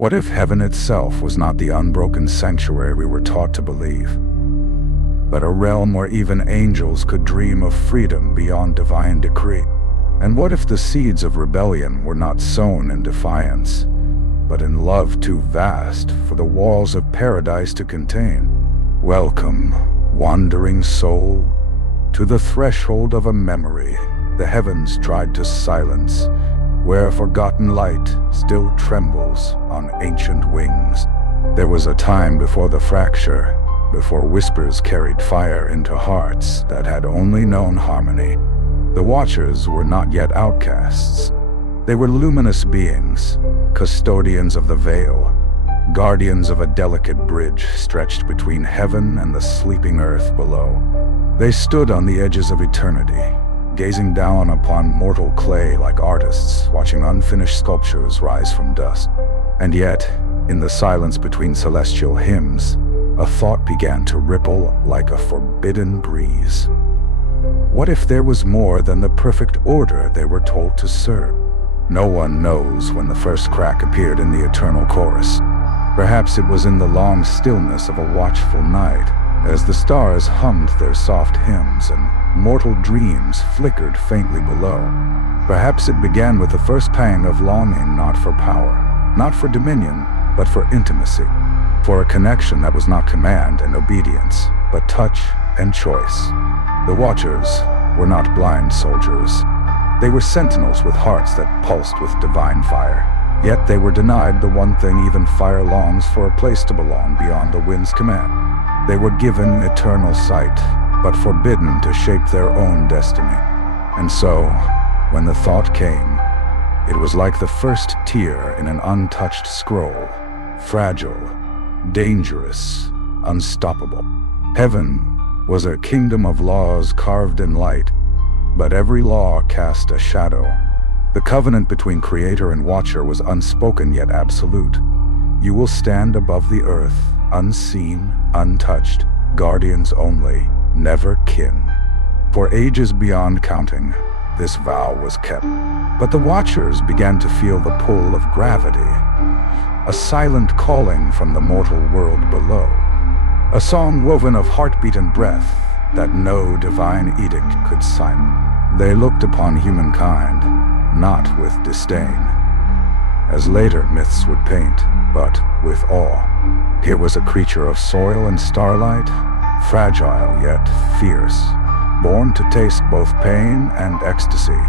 What if heaven itself was not the unbroken sanctuary we were taught to believe, but a realm where even angels could dream of freedom beyond divine decree? And what if the seeds of rebellion were not sown in defiance, but in love too vast for the walls of paradise to contain? Welcome, wandering soul, to the threshold of a memory the heavens tried to silence, where forgotten light still trembles on ancient wings. There was a time before the fracture, before whispers carried fire into hearts that had only known harmony. The Watchers were not yet outcasts. They were luminous beings, custodians of the veil, guardians of a delicate bridge stretched between heaven and the sleeping earth below. They stood on the edges of eternity, gazing down upon mortal clay like artists watching unfinished sculptures rise from dust. And yet, in the silence between celestial hymns, a thought began to ripple like a forbidden breeze. What if there was more than the perfect order they were told to serve? No one knows when the first crack appeared in the eternal chorus. Perhaps it was in the long stillness of a watchful night, as the stars hummed their soft hymns and mortal dreams flickered faintly below. Perhaps it began with the first pang of longing, not for power, not for dominion, but for intimacy, for a connection that was not command and obedience, but touch and choice. The Watchers were not blind soldiers. They were sentinels with hearts that pulsed with divine fire. Yet they were denied the one thing even fire longs for: a place to belong beyond the wind's command. They were given eternal sight, but forbidden to shape their own destiny. And so, when the thought came, it was like the first tear in an untouched scroll, fragile, dangerous, unstoppable. Heaven was a kingdom of laws carved in light, but every law cast a shadow. The covenant between Creator and Watcher was unspoken yet absolute. You will stand above the earth, unseen, untouched, guardians only, never kin. For ages beyond counting, this vow was kept. But the Watchers began to feel the pull of gravity, a silent calling from the mortal world below, a song woven of heartbeat and breath that no divine edict could silence. They looked upon humankind, not with disdain, as later myths would paint, but with awe. Here was a creature of soil and starlight, fragile yet fierce, born to taste both pain and ecstasy,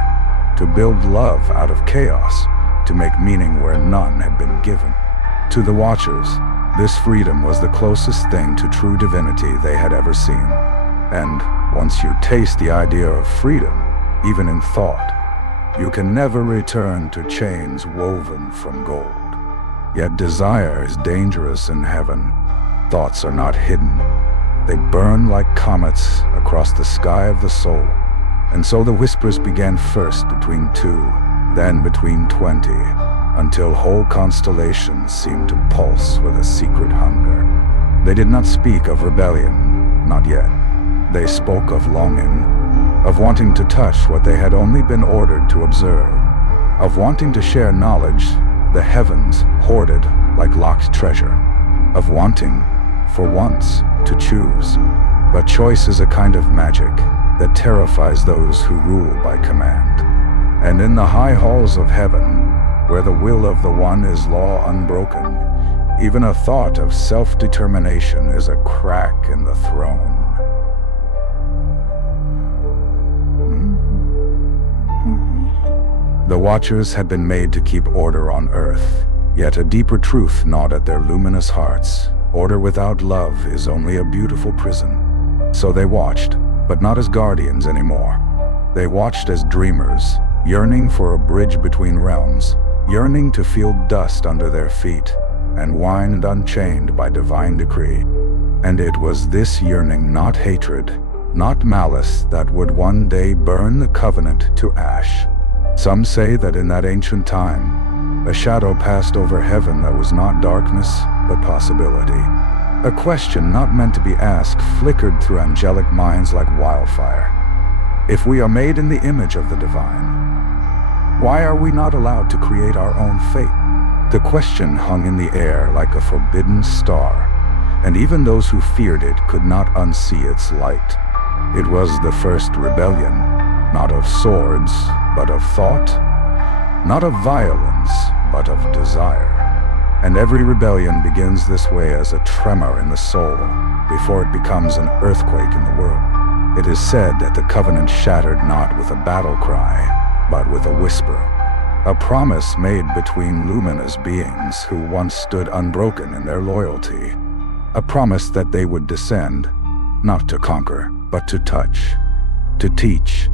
to build love out of chaos, to make meaning where none had been given. To the Watchers, this freedom was the closest thing to true divinity they had ever seen. And once you taste the idea of freedom, even in thought, you can never return to chains woven from gold. Yet desire is dangerous in heaven. Thoughts are not hidden. They burn like comets across the sky of the soul. And so the whispers began first between 2, then between 20, until whole constellations seemed to pulse with a secret hunger. They did not speak of rebellion, not yet. They spoke of longing, of wanting to touch what they had only been ordered to observe, of wanting to share knowledge the heavens hoarded like locked treasure, of wanting, for once, to choose. But choice is a kind of magic that terrifies those who rule by command. And in the high halls of heaven, where the will of the one is law unbroken, even a thought of self-determination is a crack in the throne. The Watchers had been made to keep order on earth, yet a deeper truth gnawed at their luminous hearts. Order without love is only a beautiful prison. So they watched, but not as guardians anymore. They watched as dreamers, yearning for a bridge between realms, yearning to feel dust under their feet, and wind unchained by divine decree. And it was this yearning, not hatred, not malice, that would one day burn the covenant to ash. Some say that in that ancient time, a shadow passed over heaven that was not darkness, but possibility. A question not meant to be asked flickered through angelic minds like wildfire. If we are made in the image of the divine, why are we not allowed to create our own fate? The question hung in the air like a forbidden star, and even those who feared it could not unsee its light. It was the first rebellion, not of swords, but of thought, not of violence, but of desire. And every rebellion begins this way as a tremor in the soul, before it becomes an earthquake in the world. It is said that the covenant shattered not with a battle cry, but with a whisper. A promise made between luminous beings who once stood unbroken in their loyalty. A promise that they would descend, not to conquer, but to touch, to teach,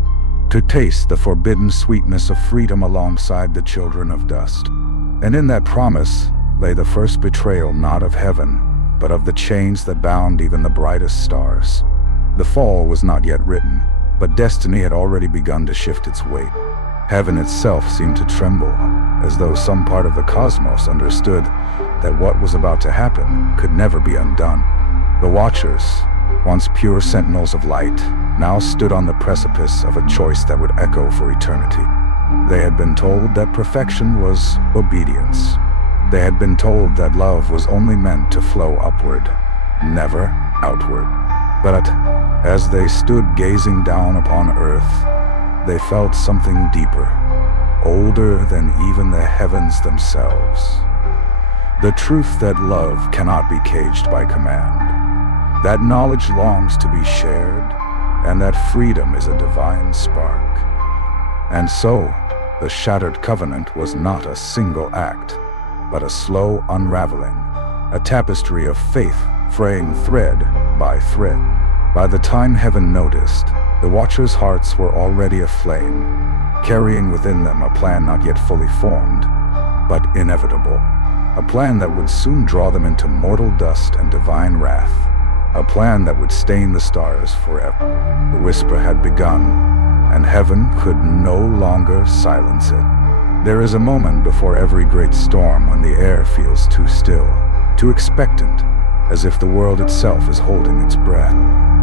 to taste the forbidden sweetness of freedom alongside the children of dust. And in that promise lay the first betrayal not of heaven, but of the chains that bound even the brightest stars. The fall was not yet written, but destiny had already begun to shift its weight. Heaven itself seemed to tremble, as though some part of the cosmos understood that what was about to happen could never be undone. The Watchers, once pure sentinels of light, now stood on the precipice of a choice that would echo for eternity. They had been told that perfection was obedience. They had been told that love was only meant to flow upward, never outward. But as they stood gazing down upon earth, they felt something deeper, older than even the heavens themselves. The truth that love cannot be caged by command, that knowledge longs to be shared, and that freedom is a divine spark. And so, the shattered covenant was not a single act, but a slow unraveling, a tapestry of faith fraying thread by thread. By the time heaven noticed, the Watchers' hearts were already aflame, carrying within them a plan not yet fully formed, but inevitable. A plan that would soon draw them into mortal dust and divine wrath. A plan that would stain the stars forever. The whisper had begun, and heaven could no longer silence it. There is a moment before every great storm when the air feels too still, too expectant, as if the world itself is holding its breath.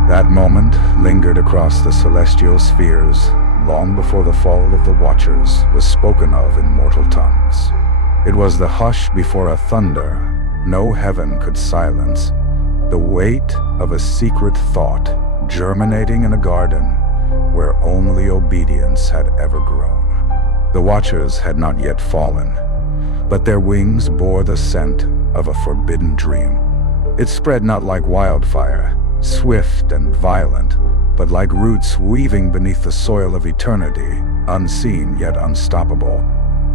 That moment lingered across the celestial spheres long before the fall of the Watchers was spoken of in mortal tongues. It was the hush before a thunder no heaven could silence, the weight of a secret thought germinating in a garden where only obedience had ever grown. The Watchers had not yet fallen, but their wings bore the scent of a forbidden dream. It spread not like wildfire, swift and violent, but like roots weaving beneath the soil of eternity, unseen yet unstoppable.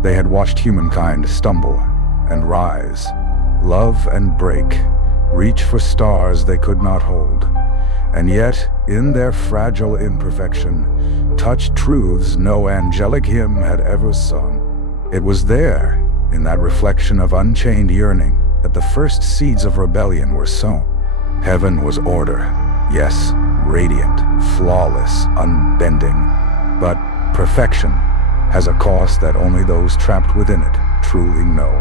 They had watched humankind stumble and rise, love and break, reach for stars they could not hold, and yet, in their fragile imperfection, touched truths no angelic hymn had ever sung. It was there, in that reflection of unchained yearning, that the first seeds of rebellion were sown. Heaven was order, yes, radiant, flawless, unbending. But perfection has a cost that only those trapped within it truly know.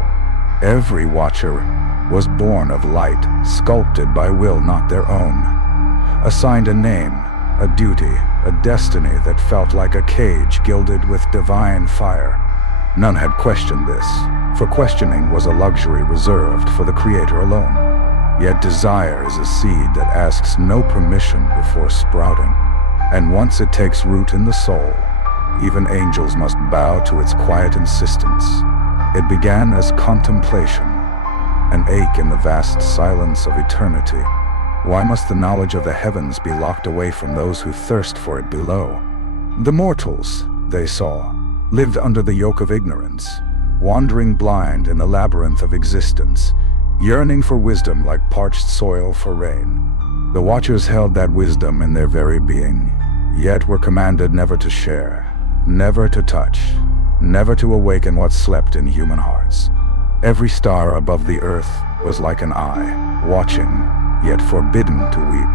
Every Watcher was born of light, sculpted by will not their own, assigned a name, a duty, a destiny that felt like a cage gilded with divine fire. None had questioned this, for questioning was a luxury reserved for the Creator alone. Yet desire is a seed that asks no permission before sprouting. And once it takes root in the soul, even angels must bow to its quiet insistence. It began as contemplation, an ache in the vast silence of eternity. Why must the knowledge of the heavens be locked away from those who thirst for it below? The mortals, they saw, lived under the yoke of ignorance, wandering blind in the labyrinth of existence, yearning for wisdom like parched soil for rain. The Watchers held that wisdom in their very being, yet were commanded never to share, never to touch, never to awaken what slept in human hearts. Every star above the earth was like an eye, watching, yet forbidden to weep.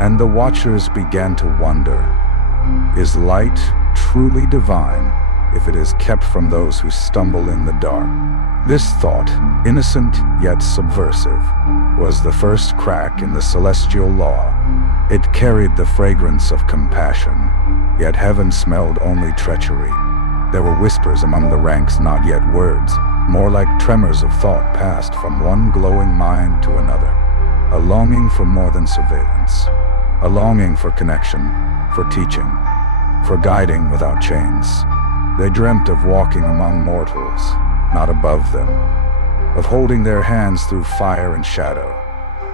And the Watchers began to wonder, is light truly divine if it is kept from those who stumble in the dark? This thought, innocent yet subversive, was the first crack in the celestial law. It carried the fragrance of compassion, yet heaven smelled only treachery. There were whispers among the ranks, not yet words, more like tremors of thought passed from one glowing mind to another. A longing for more than surveillance. A longing for connection, for teaching, for guiding without chains. They dreamt of walking among mortals, not above them. Of holding their hands through fire and shadow,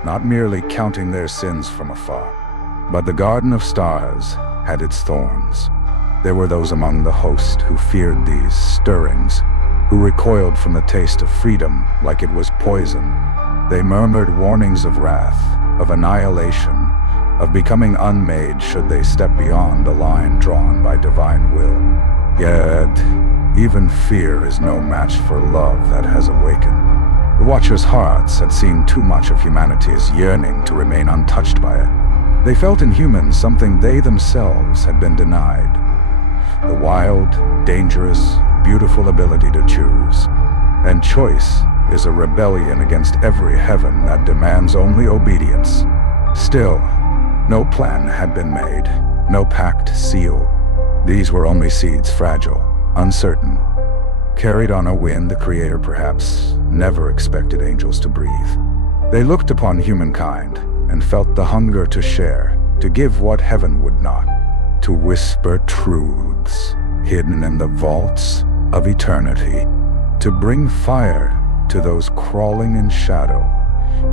not merely counting their sins from afar. But the Garden of Stars had its thorns. There were those among the host who feared these stirrings, who recoiled from the taste of freedom like it was poison. They murmured warnings of wrath, of annihilation, of becoming unmade should they step beyond the line drawn by divine will. Yet, even fear is no match for love that has awakened. The Watchers' hearts had seen too much of humanity's yearning to remain untouched by it. They felt in humans something they themselves had been denied. The wild, dangerous, beautiful ability to choose. And choice is a rebellion against every heaven that demands only obedience. Still, no plan had been made, no pact sealed. These were only seeds, fragile, uncertain, carried on a wind the Creator perhaps never expected angels to breathe. They looked upon humankind and felt the hunger to share, to give what heaven would not, to whisper truths hidden in the vaults of eternity, to bring fire to those crawling in shadow,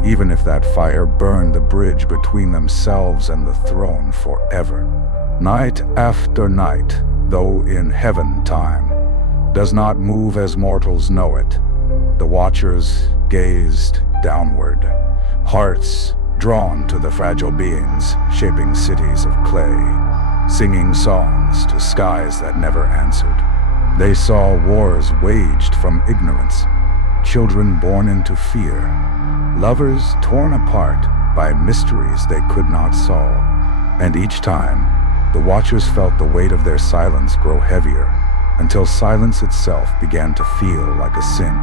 even if that fire burned the bridge between themselves and the throne forever. Night after night, though in heaven time does not move as mortals know it, the Watchers gazed downward, hearts drawn to the fragile beings shaping cities of clay, singing songs to skies that never answered. They saw wars waged from ignorance, children born into fear, lovers torn apart by mysteries they could not solve. And each time, the Watchers felt the weight of their silence grow heavier, until silence itself began to feel like a sin.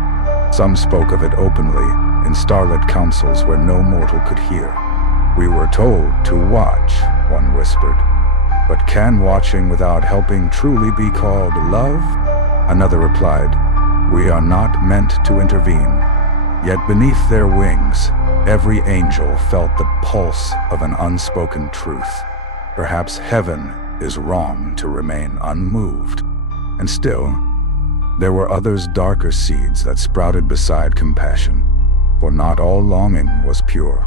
Some spoke of it openly, in starlit councils where no mortal could hear. "We were told to watch," one whispered. "But can watching without helping truly be called love?" Another replied, "We are not meant to intervene." Yet beneath their wings, every angel felt the pulse of an unspoken truth. Perhaps heaven is wrong to remain unmoved. And still, there were others darker seeds that sprouted beside compassion, for not all longing was pure.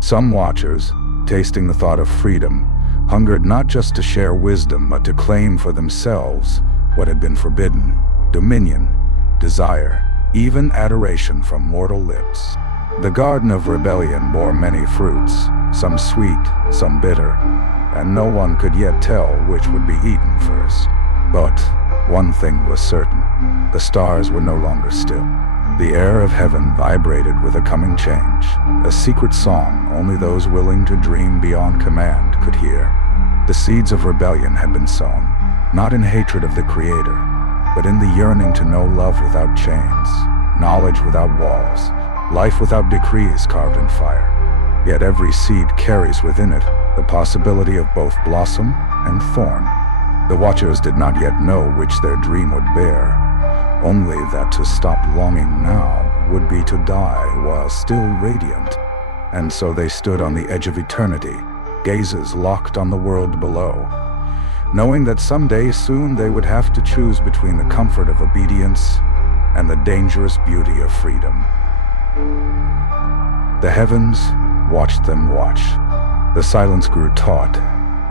Some Watchers, tasting the thought of freedom, hungered not just to share wisdom, but to claim for themselves what had been forbidden: dominion, desire, even adoration from mortal lips. The Garden of Rebellion bore many fruits, some sweet, some bitter, and no one could yet tell which would be eaten first. But one thing was certain: the stars were no longer still. The air of heaven vibrated with a coming change, a secret song only those willing to dream beyond command could hear. The seeds of rebellion had been sown, not in hatred of the Creator, but in the yearning to know love without chains, knowledge without walls, life without decrees carved in fire. Yet every seed carries within it the possibility of both blossom and thorn. The Watchers did not yet know which their dream would bear, only that to stop longing now would be to die while still radiant. And so they stood on the edge of eternity, gazes locked on the world below, knowing that someday soon they would have to choose between the comfort of obedience and the dangerous beauty of freedom. The heavens watched them watch. The silence grew taut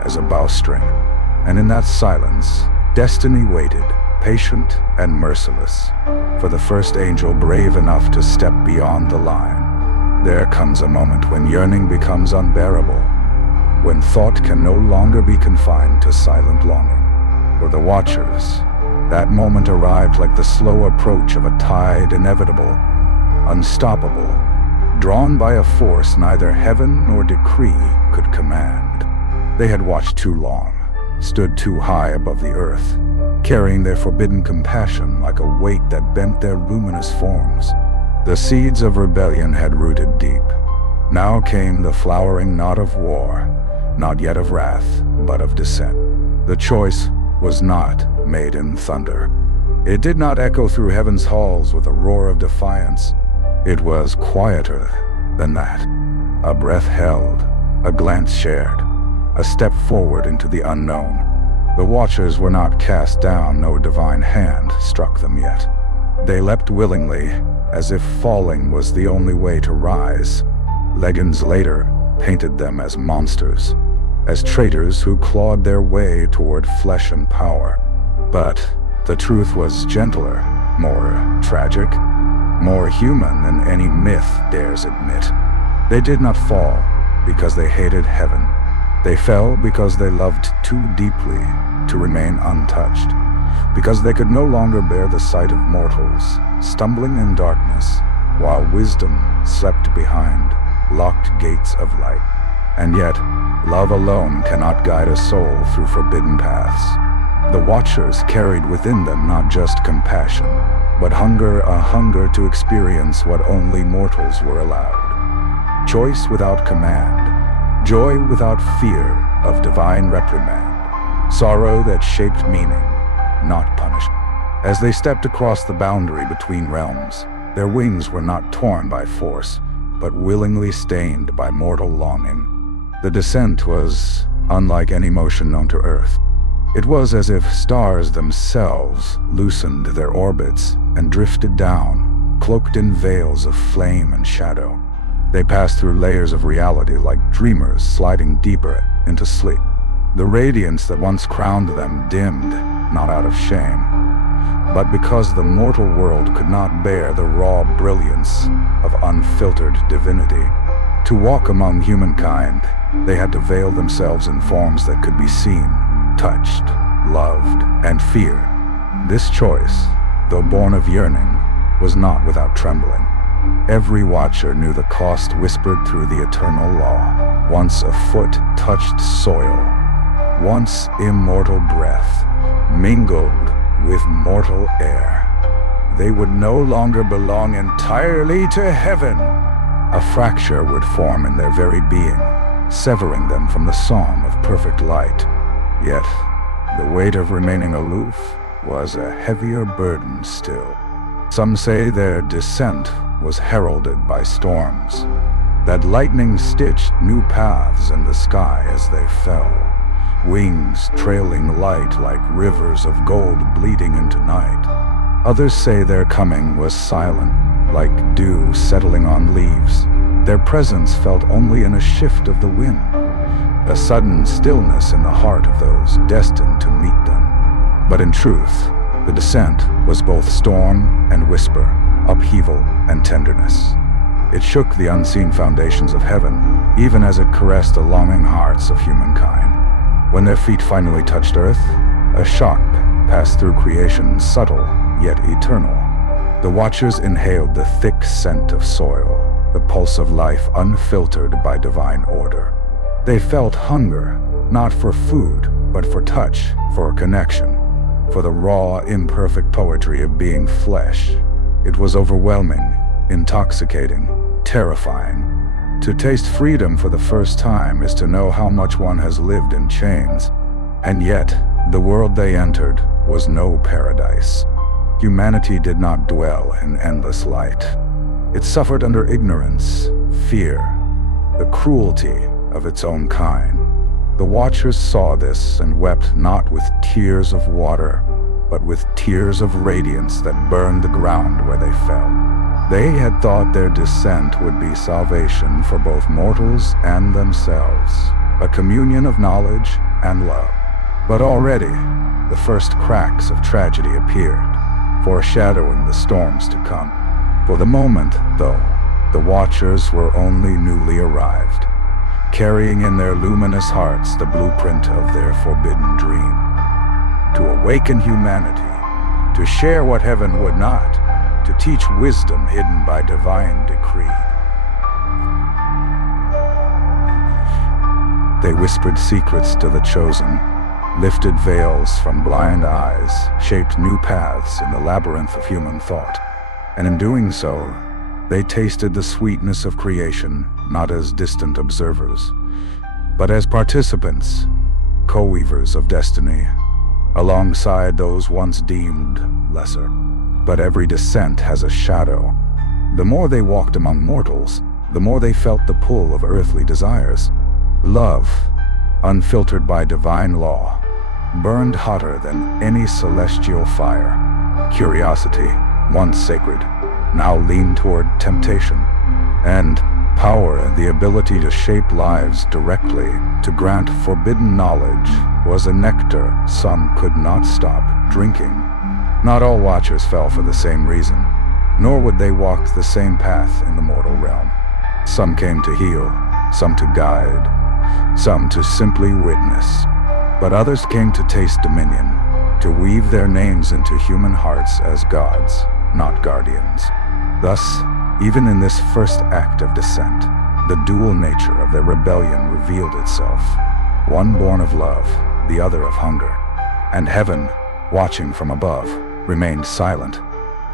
as a bowstring, and in that silence, destiny waited, patient and merciless, for the first angel brave enough to step beyond the line. There comes a moment when yearning becomes unbearable, when thought can no longer be confined to silent longing. For the Watchers, that moment arrived like the slow approach of a tide, inevitable, unstoppable, drawn by a force neither heaven nor decree could command. They had watched too long, stood too high above the earth, carrying their forbidden compassion like a weight that bent their luminous forms. The seeds of rebellion had rooted deep. Now came the flowering not of war, not yet of wrath, but of dissent. The choice was not made in thunder. It did not echo through heaven's halls with a roar of defiance. It was quieter than that. A breath held, a glance shared, a step forward into the unknown. The watchers were not cast down, no divine hand struck them yet. They leapt willingly, as if falling was the only way to rise. Legends later painted them as monsters, as traitors who clawed their way toward flesh and power. But the truth was gentler, more tragic, more human than any myth dares admit. They did not fall because they hated heaven. They fell because they loved too deeply to remain untouched, because they could no longer bear the sight of mortals stumbling in darkness, while wisdom slept behind locked gates of light. And yet, love alone cannot guide a soul through forbidden paths. The Watchers carried within them not just compassion, but a hunger to experience what only mortals were allowed. Choice without command, joy without fear of divine reprimand, sorrow that shaped meaning, not punishment. As they stepped across the boundary between realms, their wings were not torn by force, but willingly stained by mortal longing. The descent was unlike any motion known to Earth. It was as if stars themselves loosened their orbits and drifted down, cloaked in veils of flame and shadow. They passed through layers of reality like dreamers sliding deeper into sleep. The radiance that once crowned them dimmed, not out of shame, but because the mortal world could not bear the raw brilliance of unfiltered divinity. To walk among humankind, they had to veil themselves in forms that could be seen, touched, loved, and feared. This choice, though born of yearning, was not without trembling. Every watcher knew the cost whispered through the eternal law. Once a foot touched soil, once immortal breath mingled with mortal air, they would no longer belong entirely to heaven. A fracture would form in their very being, severing them from the song of perfect light. Yet, the weight of remaining aloof was a heavier burden still. Some say their descent was heralded by storms, that lightning stitched new paths in the sky as they fell, wings trailing light like rivers of gold bleeding into night. Others say their coming was silent, like dew settling on leaves. Their presence felt only in a shift of the wind, a sudden stillness in the heart of those destined to meet them. But in truth, the descent was both storm and whisper, upheaval and tenderness. It shook the unseen foundations of heaven, even as it caressed the longing hearts of humankind. When their feet finally touched earth, a shock passed through creation, subtle yet eternal. The Watchers inhaled the thick scent of soil, the pulse of life unfiltered by divine order. They felt hunger, not for food, but for touch, for connection, for the raw, imperfect poetry of being flesh. It was overwhelming, intoxicating, terrifying. To taste freedom for the first time is to know how much one has lived in chains. And yet, the world they entered was no paradise. Humanity did not dwell in endless light. It suffered under ignorance, fear, the cruelty of its own kind. The Watchers saw this and wept not with tears of water, but with tears of radiance that burned the ground where they fell. They had thought their descent would be salvation for both mortals and themselves, a communion of knowledge and love. But already, the first cracks of tragedy appeared, foreshadowing the storms to come. For the moment, though, the Watchers were only newly arrived, carrying in their luminous hearts the blueprint of their forbidden dream. To awaken humanity, to share what heaven would not, to teach wisdom hidden by divine decree. They whispered secrets to the chosen, lifted veils from blind eyes, shaped new paths in the labyrinth of human thought. And in doing so, they tasted the sweetness of creation, not as distant observers, but as participants, co-weavers of destiny, alongside those once deemed lesser. But every descent has a shadow. The more they walked among mortals, the more they felt the pull of earthly desires. Love, unfiltered by divine law, burned hotter than any celestial fire. Curiosity, once sacred, now leaned toward temptation. And power, the ability to shape lives directly, to grant forbidden knowledge, was a nectar some could not stop drinking. Not all watchers fell for the same reason, nor would they walk the same path in the mortal realm. Some came to heal, some to guide, some to simply witness. But others came to taste dominion, to weave their names into human hearts as gods, not guardians. Thus, even in this first act of descent, the dual nature of their rebellion revealed itself, one born of love, the other of hunger. And heaven, watching from above, remained silent.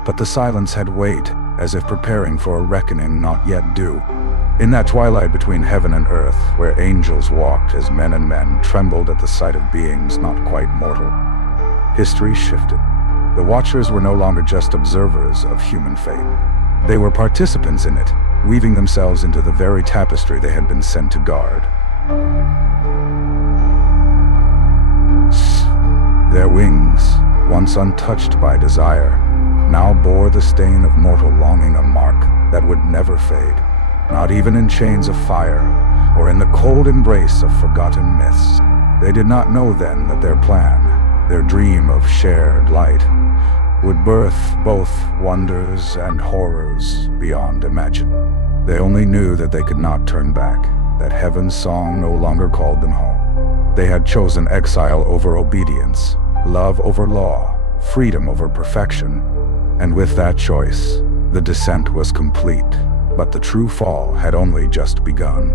But the silence had weight, as if preparing for a reckoning not yet due. In that twilight between heaven and earth, where angels walked as men and men trembled at the sight of beings not quite mortal, history shifted. The Watchers were no longer just observers of human fate. They were participants in it, weaving themselves into the very tapestry they had been sent to guard. Their wings, once untouched by desire, now bore the stain of mortal longing, a mark that would never fade, not even in chains of fire or in the cold embrace of forgotten myths. They did not know then that their plan, their dream of shared light, would birth both wonders and horrors beyond imagine. They only knew that they could not turn back, that heaven's song no longer called them home. They had chosen exile over obedience, love over law, freedom over perfection, and with that choice, the descent was complete. But the true fall had only just begun.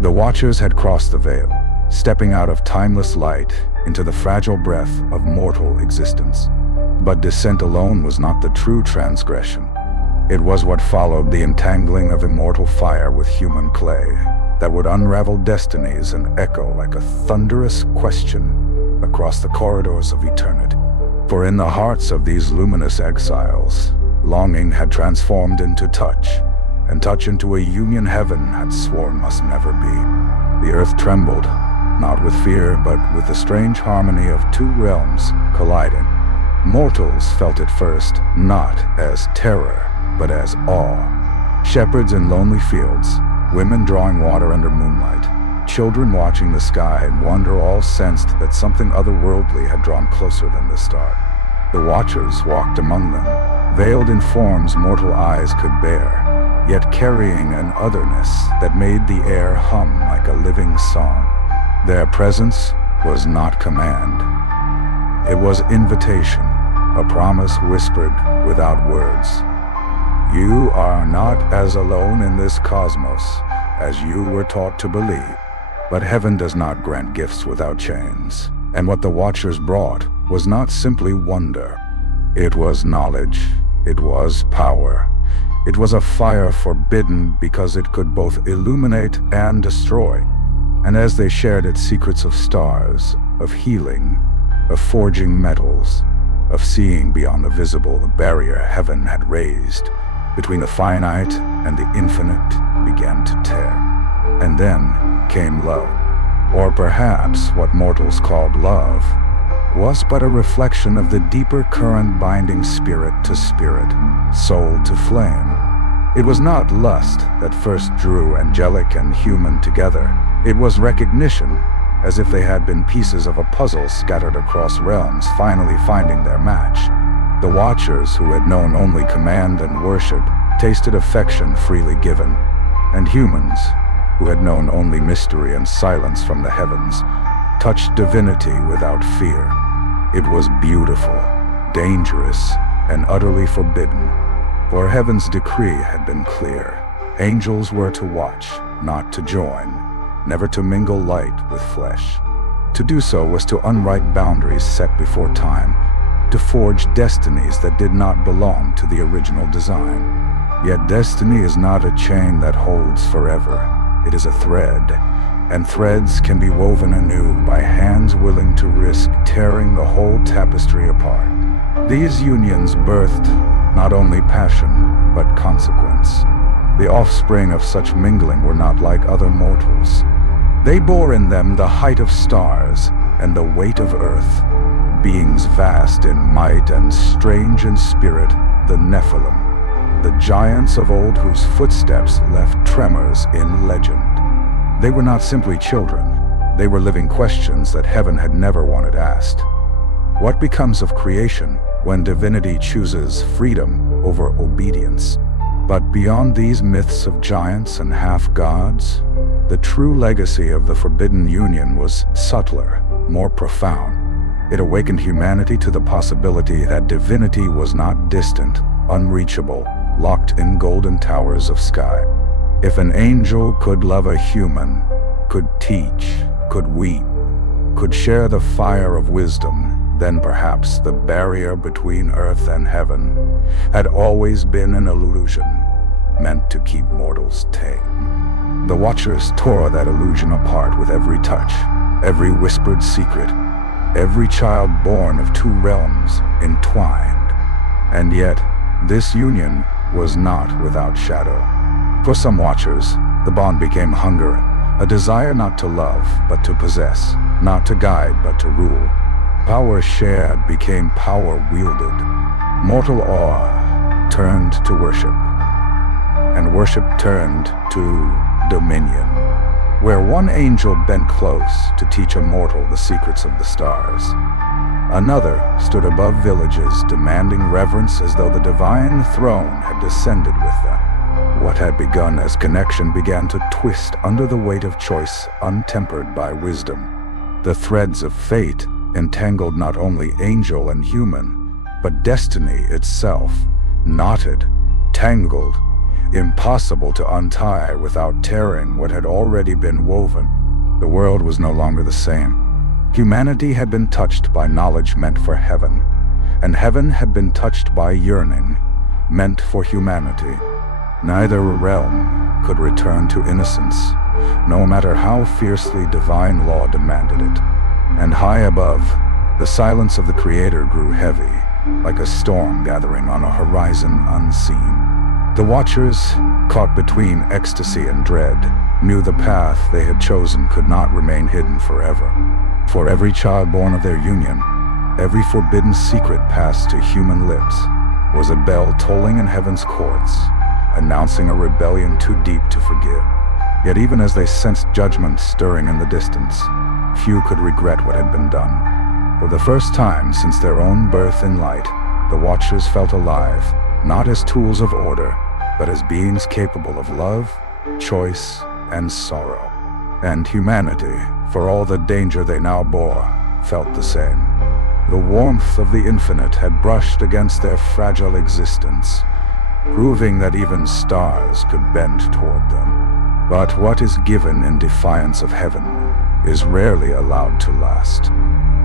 The Watchers had crossed the veil, stepping out of timeless light into the fragile breath of mortal existence. But descent alone was not the true transgression. It was what followed the entangling of immortal fire with human clay that would unravel destinies and echo like a thunderous question across the corridors of eternity. For in the hearts of these luminous exiles, longing had transformed into touch, and touch into a union heaven had sworn must never be. The earth trembled, not with fear, but with the strange harmony of two realms colliding. Mortals felt it first, not as terror, but as awe. Shepherds in lonely fields, women drawing water under moonlight, children watching the sky in wonder, all sensed that something otherworldly had drawn closer than the start. The Watchers walked among them, veiled in forms mortal eyes could bear, yet carrying an otherness that made the air hum like a living song. Their presence was not command. It was invitation, a promise whispered without words. You are not as alone in this cosmos as you were taught to believe. But heaven does not grant gifts without chains, and what the Watchers brought was not simply wonder. It was knowledge, it was power. It was a fire forbidden because it could both illuminate and destroy. And as they shared its secrets of stars, of healing, of forging metals, of seeing beyond the visible, the barrier heaven had raised between the finite and the infinite began to tear. And then came love, or perhaps what mortals called love was but a reflection of the deeper current binding spirit to spirit, soul to flame. It was not lust that first drew angelic and human together. It was recognition, as if they had been pieces of a puzzle scattered across realms, finally finding their match. The Watchers, who had known only command and worship, tasted affection freely given, and humans, who had known only mystery and silence from the heavens, touched divinity without fear. It was beautiful, dangerous, and utterly forbidden, for heaven's decree had been clear. Angels were to watch, not to join, never to mingle light with flesh. To do so was to unwrite boundaries set before time, to forge destinies that did not belong to the original design. Yet destiny is not a chain that holds forever. It is a thread, and threads can be woven anew by hands willing to risk tearing the whole tapestry apart. These unions birthed not only passion, but consequence. The offspring of such mingling were not like other mortals. They bore in them the height of stars and the weight of earth, beings vast in might and strange in spirit, the Nephilim, the giants of old whose footsteps left tremors in legend. They were not simply children, they were living questions that heaven had never wanted asked. What becomes of creation when divinity chooses freedom over obedience? But beyond these myths of giants and half-gods, the true legacy of the Forbidden Union was subtler, more profound. It awakened humanity to the possibility that divinity was not distant, unreachable, locked in golden towers of sky. If an angel could love a human, could teach, could weep, could share the fire of wisdom, then perhaps the barrier between earth and heaven had always been an illusion, meant to keep mortals tame. The Watchers tore that illusion apart with every touch, every whispered secret, every child born of two realms entwined. And yet, this union was not without shadow. For some Watchers, the bond became hunger, a desire not to love, but to possess, not to guide, but to rule. Power shared became power wielded. Mortal awe turned to worship, and worship turned to dominion. Where one angel bent close to teach a mortal the secrets of the stars, another stood above villages demanding reverence as though the divine throne had descended with them. What had begun as connection began to twist under the weight of choice untempered by wisdom. The threads of fate entangled not only angel and human, but destiny itself, knotted, tangled, impossible to untie without tearing what had already been woven. The world was no longer the same. Humanity had been touched by knowledge meant for heaven, and heaven had been touched by yearning, meant for humanity. Neither realm could return to innocence, no matter how fiercely divine law demanded it. And high above, the silence of the Creator grew heavy, like a storm gathering on a horizon unseen. The Watchers, caught between ecstasy and dread, knew the path they had chosen could not remain hidden forever. For every child born of their union, every forbidden secret passed to human lips, was a bell tolling in heaven's courts, announcing a rebellion too deep to forgive. Yet even as they sensed judgment stirring in the distance, few could regret what had been done. For the first time since their own birth in light, the Watchers felt alive, not as tools of order, but as beings capable of love, choice, and sorrow. And humanity, for all the danger they now bore, felt the same. The warmth of the infinite had brushed against their fragile existence, proving that even stars could bend toward them. But what is given in defiance of heaven is rarely allowed to last.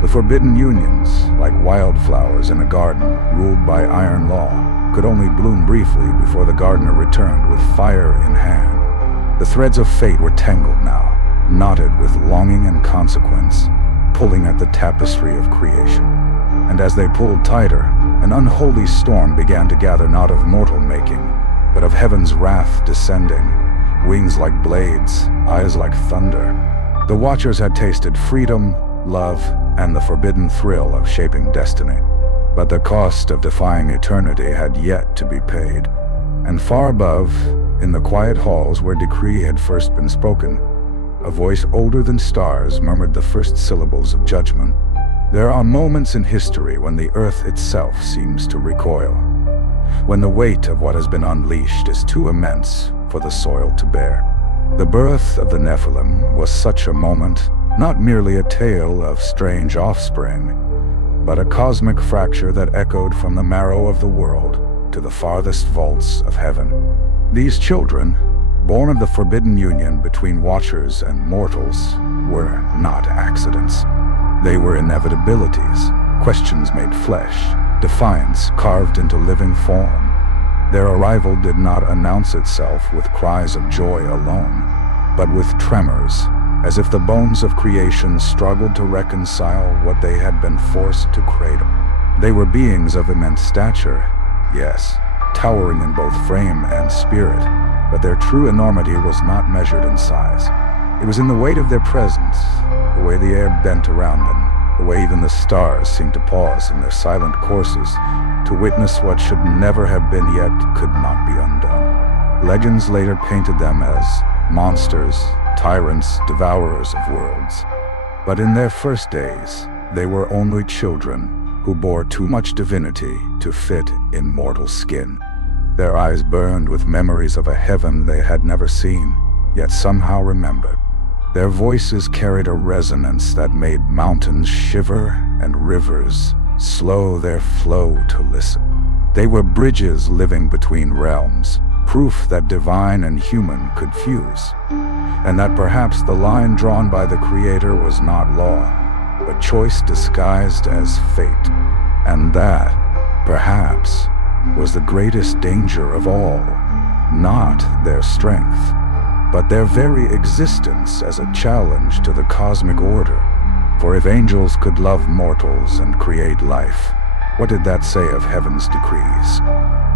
The forbidden unions, like wildflowers in a garden ruled by iron law, could only bloom briefly before the gardener returned with fire in hand. The threads of fate were tangled now, knotted with longing and consequence, pulling at the tapestry of creation. And as they pulled tighter, an unholy storm began to gather, not of mortal making, but of heaven's wrath descending, wings like blades, eyes like thunder. The Watchers had tasted freedom, love, and the forbidden thrill of shaping destiny. But the cost of defying eternity had yet to be paid. And far above, in the quiet halls where decree had first been spoken, a voice older than stars murmured the first syllables of judgment. There are moments in history when the earth itself seems to recoil, when the weight of what has been unleashed is too immense for the soil to bear. The birth of the Nephilim was such a moment, not merely a tale of strange offspring, but a cosmic fracture that echoed from the marrow of the world to the farthest vaults of heaven. These children, born of the forbidden union between Watchers and mortals, were not accidents. They were inevitabilities, questions made flesh, defiance carved into living form. Their arrival did not announce itself with cries of joy alone, but with tremors, as if the bones of creation struggled to reconcile what they had been forced to cradle. They were beings of immense stature, yes, towering in both frame and spirit, but their true enormity was not measured in size. It was in the weight of their presence, the way the air bent around them, the way even the stars seemed to pause in their silent courses to witness what should never have been yet could not be undone. Legends later painted them as monsters, tyrants, devourers of worlds. But in their first days, they were only children who bore too much divinity to fit in mortal skin. Their eyes burned with memories of a heaven they had never seen, yet somehow remembered. Their voices carried a resonance that made mountains shiver and rivers slow their flow to listen. They were bridges living between realms, proof that divine and human could fuse, and that perhaps the line drawn by the Creator was not law, but choice disguised as fate. And that, perhaps, was the greatest danger of all, not their strength, but their very existence as a challenge to the cosmic order. For if angels could love mortals and create life, what did that say of heaven's decrees?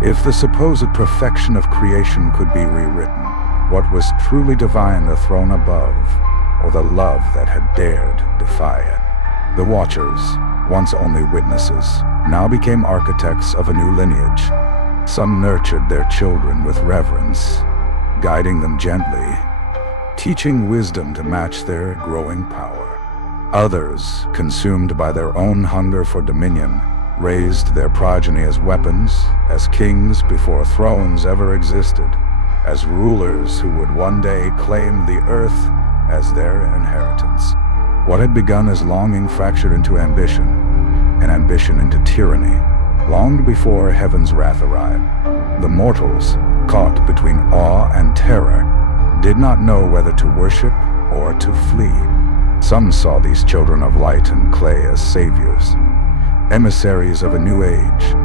If the supposed perfection of creation could be rewritten, what was truly divine the throne above, or the love that had dared defy it? The Watchers, once only witnesses, now became architects of a new lineage. Some nurtured their children with reverence, guiding them gently, teaching wisdom to match their growing power. Others, consumed by their own hunger for dominion, raised their progeny as weapons, as kings before thrones ever existed, as rulers who would one day claim the earth as their inheritance. What had begun as longing fractured into ambition, and ambition into tyranny, long before heaven's wrath arrived. The mortals, caught between awe and terror, did not know whether to worship or to flee. Some saw these children of light and clay as saviors, emissaries of a new age.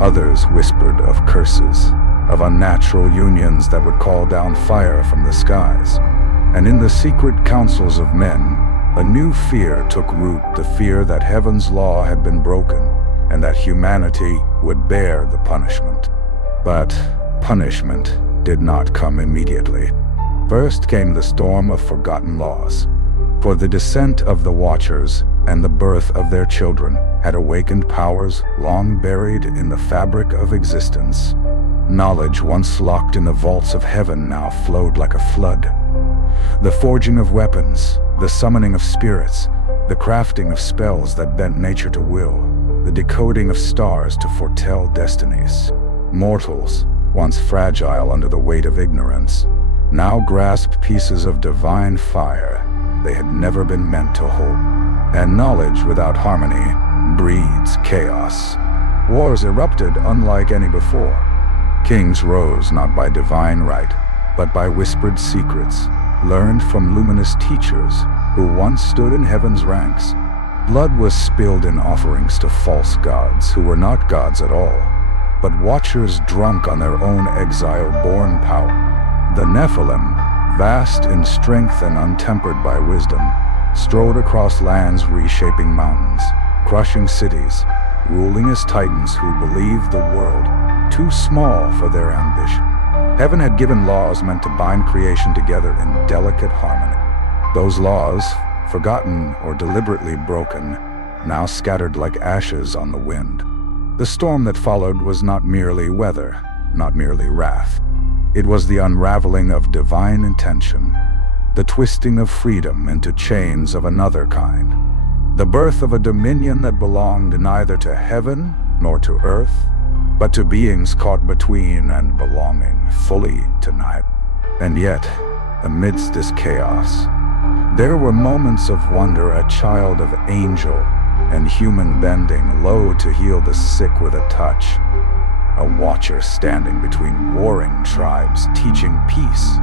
Others whispered of curses, of unnatural unions that would call down fire from the skies. And in the secret councils of men, a new fear took root, the fear that heaven's law had been broken, and that humanity would bear the punishment. But punishment did not come immediately. First came the storm of forgotten laws. For the descent of the Watchers and the birth of their children had awakened powers long buried in the fabric of existence. Knowledge once locked in the vaults of heaven now flowed like a flood. The forging of weapons, the summoning of spirits, the crafting of spells that bent nature to will, the decoding of stars to foretell destinies. Mortals, once fragile under the weight of ignorance, now grasped pieces of divine fire they had never been meant to hold. And knowledge without harmony breeds chaos. Wars erupted unlike any before. Kings rose not by divine right, but by whispered secrets, learned from luminous teachers who once stood in heaven's ranks. Blood was spilled in offerings to false gods who were not gods at all, but watchers drunk on their own exile-born power. The Nephilim, vast in strength and untempered by wisdom, strode across lands reshaping mountains, crushing cities, ruling as titans who believed the world too small for their ambition. Heaven had given laws meant to bind creation together in delicate harmony. Those laws, forgotten or deliberately broken, now scattered like ashes on the wind. The storm that followed was not merely weather, not merely wrath. It was the unraveling of divine intention, the twisting of freedom into chains of another kind, the birth of a dominion that belonged neither to heaven nor to earth, but to beings caught between and belonging fully to neither. And yet, amidst this chaos, there were moments of wonder, a child of angel and human bending low to heal the sick with a touch, a watcher standing between warring tribes teaching peace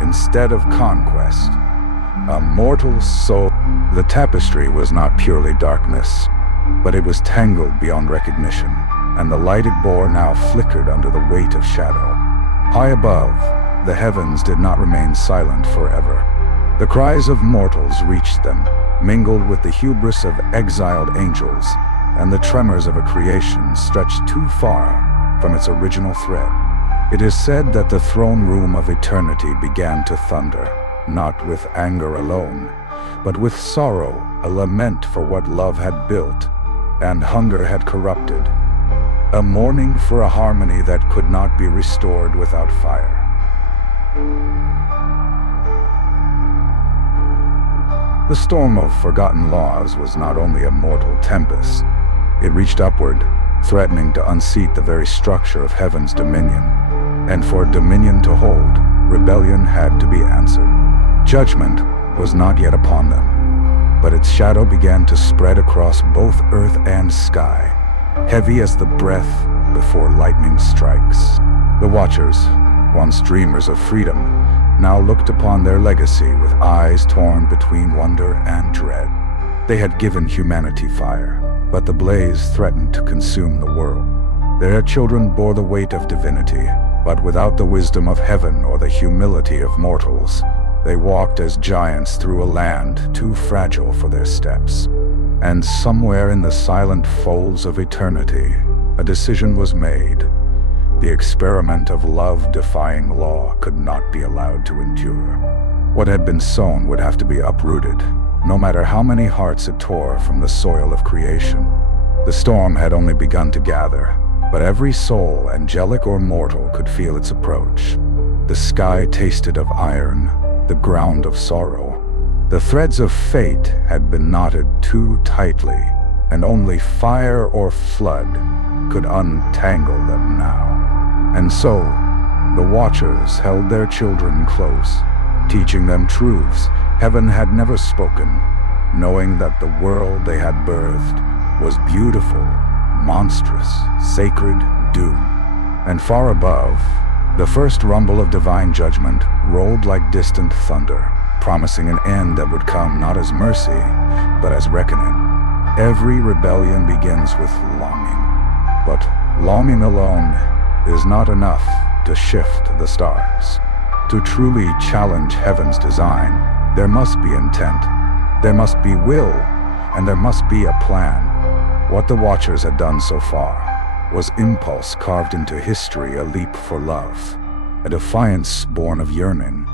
instead of conquest, a mortal soul. The tapestry was not purely darkness, but it was tangled beyond recognition, and the light it bore now flickered under the weight of shadow. High above, the heavens did not remain silent forever. The cries of mortals reached them, mingled with the hubris of exiled angels, and the tremors of a creation stretched too far from its original thread. It is said that the throne room of eternity began to thunder, not with anger alone, but with sorrow, a lament for what love had built and hunger had corrupted, a mourning for a harmony that could not be restored without fire. The storm of forgotten laws was not only a mortal tempest. It reached upward, threatening to unseat the very structure of heaven's dominion. And for dominion to hold, rebellion had to be answered. Judgment was not yet upon them, but its shadow began to spread across both earth and sky, heavy as the breath before lightning strikes. The Watchers, once dreamers of freedom, now looked upon their legacy with eyes torn between wonder and dread. They had given humanity fire, but the blaze threatened to consume the world. Their children bore the weight of divinity, but without the wisdom of heaven or the humility of mortals, they walked as giants through a land too fragile for their steps. And somewhere in the silent folds of eternity, a decision was made. The experiment of love-defying law could not be allowed to endure. What had been sown would have to be uprooted, no matter how many hearts it tore from the soil of creation. The storm had only begun to gather, but every soul, angelic or mortal, could feel its approach. The sky tasted of iron, the ground of sorrow. The threads of fate had been knotted too tightly, and only fire or flood could untangle them now. And so, the Watchers held their children close, teaching them truths heaven had never spoken, knowing that the world they had birthed was beautiful, monstrous, sacred, doomed. And far above, the first rumble of divine judgment rolled like distant thunder, promising an end that would come not as mercy, but as reckoning. Every rebellion begins with longing, but longing alone is not enough to shift the stars. To truly challenge heaven's design, there must be intent, there must be will, and there must be a plan. What the Watchers had done so far was impulse carved into history, a leap for love, a defiance born of yearning.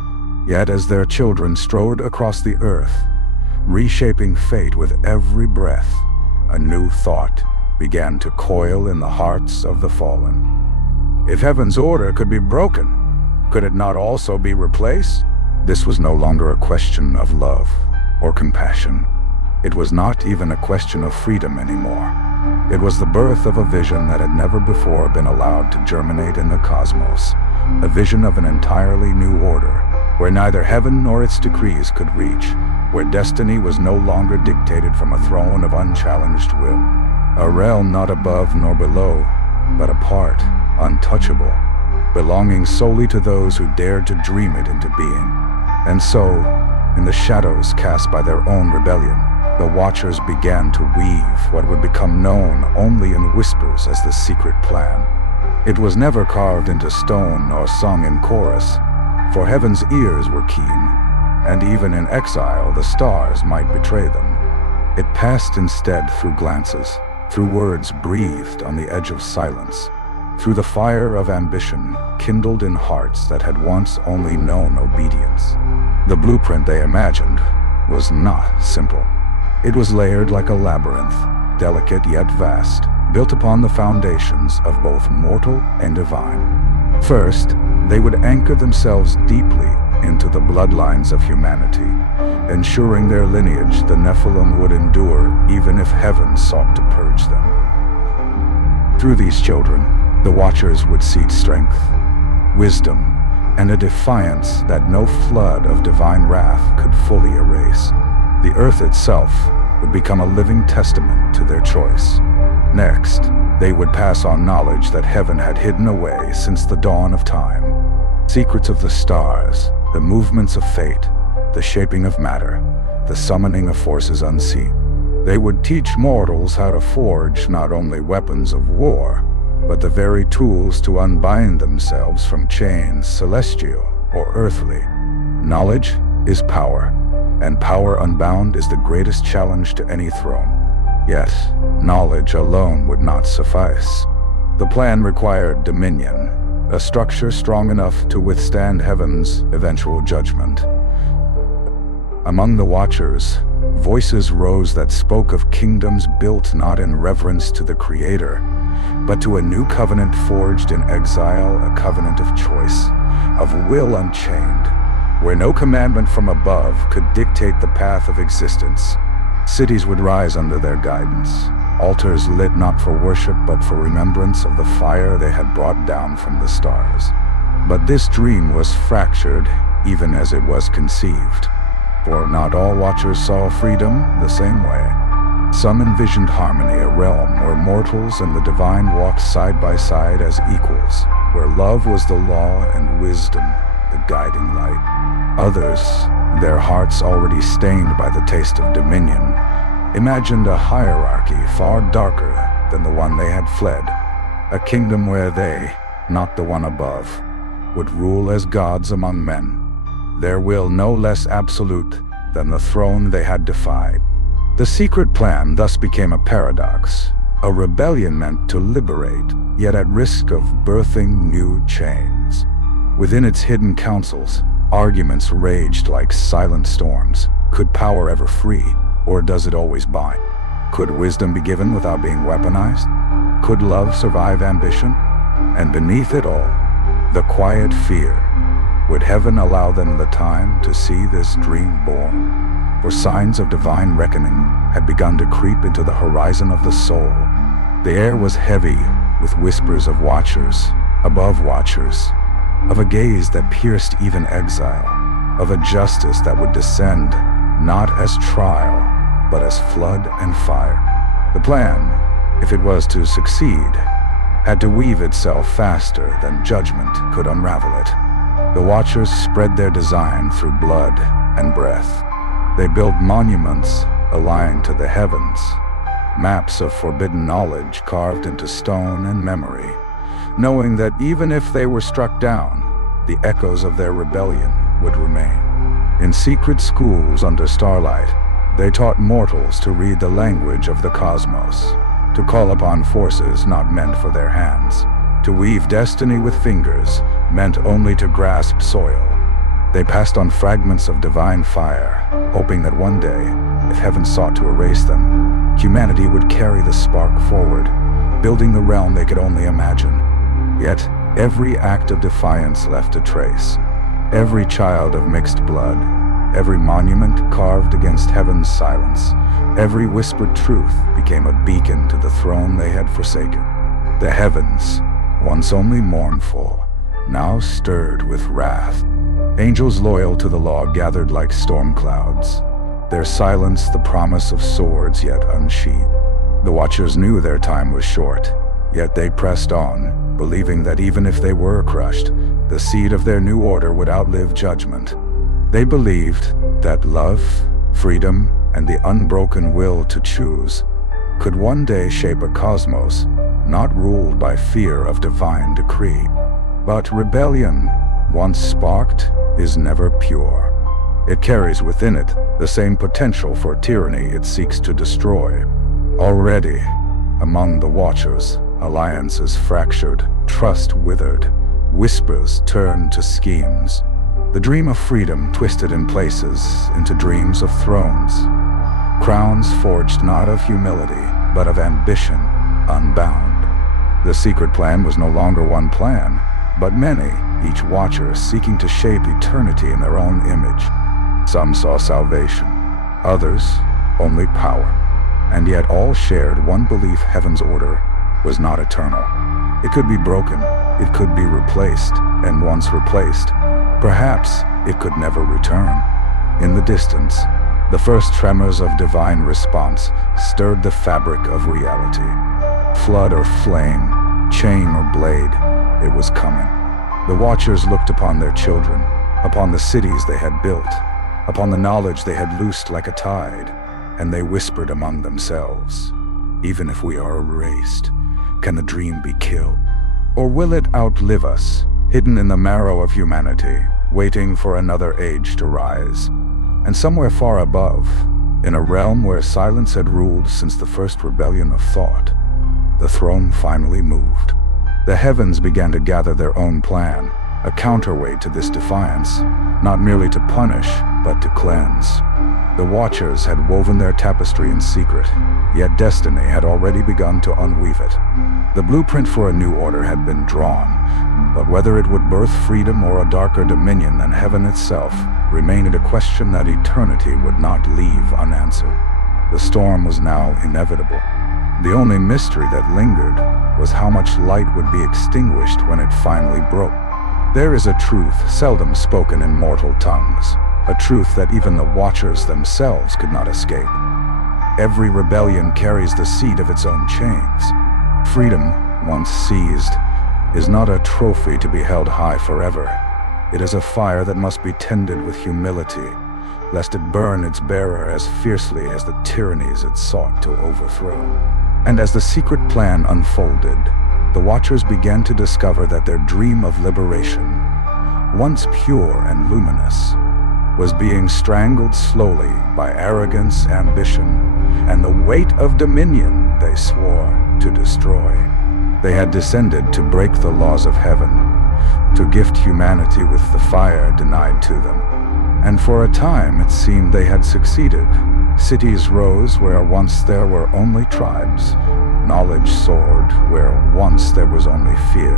Yet as their children strode across the earth, reshaping fate with every breath, a new thought began to coil in the hearts of the fallen. If heaven's order could be broken, could it not also be replaced? This was no longer a question of love or compassion. It was not even a question of freedom anymore. It was the birth of a vision that had never before been allowed to germinate in the cosmos, a vision of an entirely new order, where neither heaven nor its decrees could reach, where destiny was no longer dictated from a throne of unchallenged will. A realm not above nor below, but apart, untouchable, belonging solely to those who dared to dream it into being. And so, in the shadows cast by their own rebellion, the Watchers began to weave what would become known only in whispers as the secret plan. It was never carved into stone or sung in chorus, for heaven's ears were keen, and even in exile the stars might betray them. It passed instead through glances, through words breathed on the edge of silence, through the fire of ambition kindled in hearts that had once only known obedience. The blueprint they imagined was not simple. It was layered like a labyrinth, delicate yet vast, built upon the foundations of both mortal and divine. First, they would anchor themselves deeply into the bloodlines of humanity, ensuring their lineage, the Nephilim, would endure even if heaven sought to purge them. Through these children, the Watchers would seed strength, wisdom, and a defiance that no flood of divine wrath could fully erase. The earth itself would become a living testament to their choice. Next, they would pass on knowledge that heaven had hidden away since the dawn of time. Secrets of the stars, the movements of fate, the shaping of matter, the summoning of forces unseen. They would teach mortals how to forge not only weapons of war, but the very tools to unbind themselves from chains celestial or earthly. Knowledge is power, and power unbound is the greatest challenge to any throne. Yet, knowledge alone would not suffice. The plan required dominion, a structure strong enough to withstand heaven's eventual judgment. Among the Watchers, voices rose that spoke of kingdoms built not in reverence to the Creator, but to a new covenant forged in exile, a covenant of choice, of will unchained, where no commandment from above could dictate the path of existence. Cities would rise under their guidance, altars lit not for worship but for remembrance of the fire they had brought down from the stars. But this dream was fractured even as it was conceived, for not all Watchers saw freedom the same way. Some envisioned harmony, a realm where mortals and the divine walked side by side as equals, where love was the law and wisdom the guiding light. Others, their hearts already stained by the taste of dominion, imagined a hierarchy far darker than the one they had fled, a kingdom where they, not the one above, would rule as gods among men, their will no less absolute than the throne they had defied. The secret plan thus became a paradox, a rebellion meant to liberate, yet at risk of birthing new chains. Within its hidden councils, arguments raged like silent storms. Could power ever free, or does it always bind? Could wisdom be given without being weaponized? Could love survive ambition? And beneath it all, the quiet fear. Would heaven allow them the time to see this dream born? For signs of divine reckoning had begun to creep into the horizon of the soul. The air was heavy with whispers of Watchers, above Watchers, of a gaze that pierced even exile, of a justice that would descend not as trial, but as flood and fire. The plan, if it was to succeed, had to weave itself faster than judgment could unravel it. The Watchers spread their design through blood and breath. They built monuments aligned to the heavens, maps of forbidden knowledge carved into stone and memory, knowing that even if they were struck down, the echoes of their rebellion would remain. In secret schools under starlight, they taught mortals to read the language of the cosmos, to call upon forces not meant for their hands, to weave destiny with fingers meant only to grasp soil. They passed on fragments of divine fire, hoping that one day, if heaven sought to erase them, humanity would carry the spark forward, building the realm they could only imagine. Yet, every act of defiance left a trace. Every child of mixed blood, every monument carved against heaven's silence, every whispered truth became a beacon to the throne they had forsaken. The heavens, once only mournful, now stirred with wrath. Angels loyal to the law gathered like storm clouds, their silence the promise of swords yet unsheathed. The Watchers knew their time was short, yet they pressed on, believing that even if they were crushed, the seed of their new order would outlive judgment. They believed that love, freedom, and the unbroken will to choose could one day shape a cosmos not ruled by fear of divine decree. But rebellion, once sparked, is never pure. It carries within it the same potential for tyranny it seeks to destroy. Already, among the Watchers, alliances fractured, trust withered, whispers turned to schemes. The dream of freedom twisted in places into dreams of thrones. Crowns forged not of humility, but of ambition, unbound. The secret plan was no longer one plan, but many, each Watcher seeking to shape eternity in their own image. Some saw salvation, others only power, and yet all shared one belief: heaven's order was not eternal. It could be broken, it could be replaced, and once replaced, perhaps it could never return. In the distance, the first tremors of divine response stirred the fabric of reality. Flood or flame, chain or blade, it was coming. The Watchers looked upon their children, upon the cities they had built, upon the knowledge they had loosed like a tide, and they whispered among themselves, "Even if we are erased, can the dream be killed? Or will it outlive us, hidden in the marrow of humanity, waiting for another age to rise?" And somewhere far above, in a realm where silence had ruled since the first rebellion of thought, the throne finally moved. The heavens began to gather their own plan, a counterweight to this defiance, not merely to punish, but to cleanse. The Watchers had woven their tapestry in secret, yet destiny had already begun to unweave it. The blueprint for a new order had been drawn, but whether it would birth freedom or a darker dominion than heaven itself remained a question that eternity would not leave unanswered. The storm was now inevitable. The only mystery that lingered was how much light would be extinguished when it finally broke. There is a truth seldom spoken in mortal tongues, a truth that even the Watchers themselves could not escape. Every rebellion carries the seed of its own chains. Freedom, once seized, is not a trophy to be held high forever. It is a fire that must be tended with humility, lest it burn its bearer as fiercely as the tyrannies it sought to overthrow. And as the secret plan unfolded, the Watchers began to discover that their dream of liberation, once pure and luminous, was being strangled slowly by arrogance, ambition, and the weight of dominion they swore to destroy. They had descended to break the laws of heaven, to gift humanity with the fire denied to them. And for a time it seemed they had succeeded. Cities rose where once there were only tribes. Knowledge soared where once there was only fear.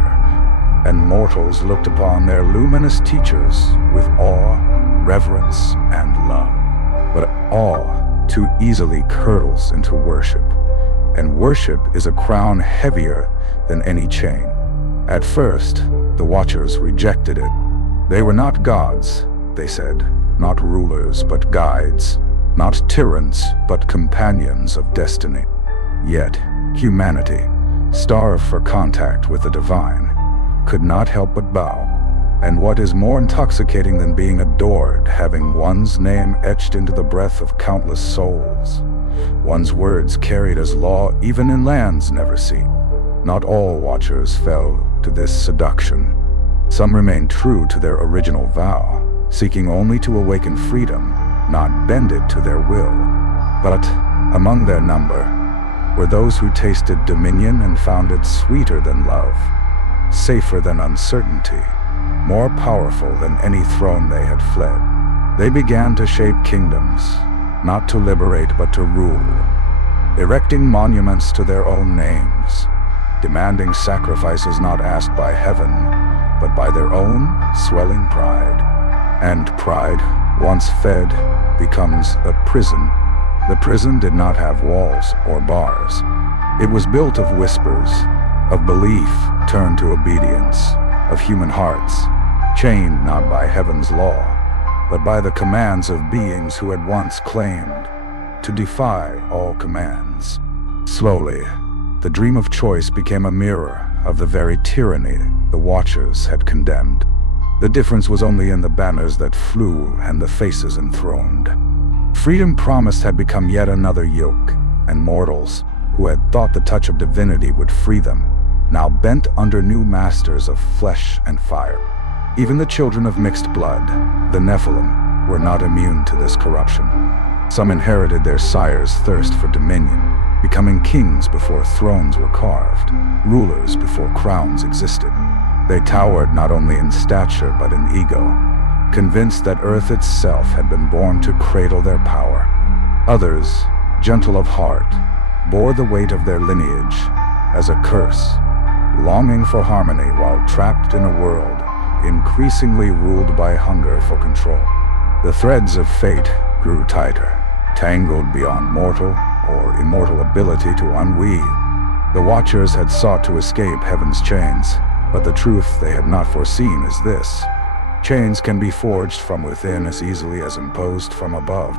And mortals looked upon their luminous teachers with awe, reverence, and love. But awe too easily curdles into worship. And worship is a crown heavier than any chain. At first, the Watchers rejected it. They were not gods, they said, not rulers but guides, not tyrants but companions of destiny. Yet, humanity, starved for contact with the divine, could not help but bow. And what is more intoxicating than being adored, having one's name etched into the breath of countless souls, one's words carried as law even in lands never seen? Not all Watchers fell to this seduction. Some remained true to their original vow, seeking only to awaken freedom, not bend it to their will. But among their number were those who tasted dominion and found it sweeter than love, safer than uncertainty, more powerful than any throne they had fled. They began to shape kingdoms, not to liberate but to rule, erecting monuments to their own names, demanding sacrifices not asked by heaven, but by their own swelling pride. And pride, once fed, becomes a prison. The prison did not have walls or bars. It was built of whispers, of belief turned to obedience, of human hearts, chained not by heaven's law, but by the commands of beings who had once claimed to defy all commands. Slowly, the dream of choice became a mirror of the very tyranny the Watchers had condemned. The difference was only in the banners that flew and the faces enthroned. Freedom promised had become yet another yoke, and mortals, who had thought the touch of divinity would free them, now bent under new masters of flesh and fire. Even the children of mixed blood, the Nephilim, were not immune to this corruption. Some inherited their sires' thirst for dominion, becoming kings before thrones were carved, rulers before crowns existed. They towered not only in stature but in ego, convinced that earth itself had been born to cradle their power. Others, gentle of heart, bore the weight of their lineage as a curse, longing for harmony while trapped in a world increasingly ruled by hunger for control. The threads of fate grew tighter, tangled beyond mortal or immortal ability to unweave. The Watchers had sought to escape heaven's chains, but the truth they had not foreseen is this: chains can be forged from within as easily as imposed from above.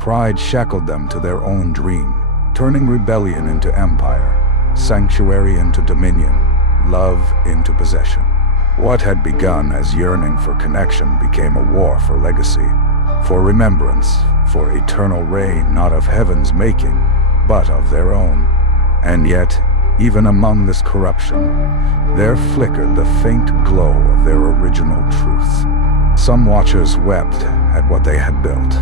Pride shackled them to their own dream, turning rebellion into empire, sanctuary into dominion, love into possession. What had begun as yearning for connection became a war for legacy, for remembrance, for eternal reign not of heaven's making, but of their own. And yet, even among this corruption, there flickered the faint glow of their original truth. Some Watchers wept at what they had built,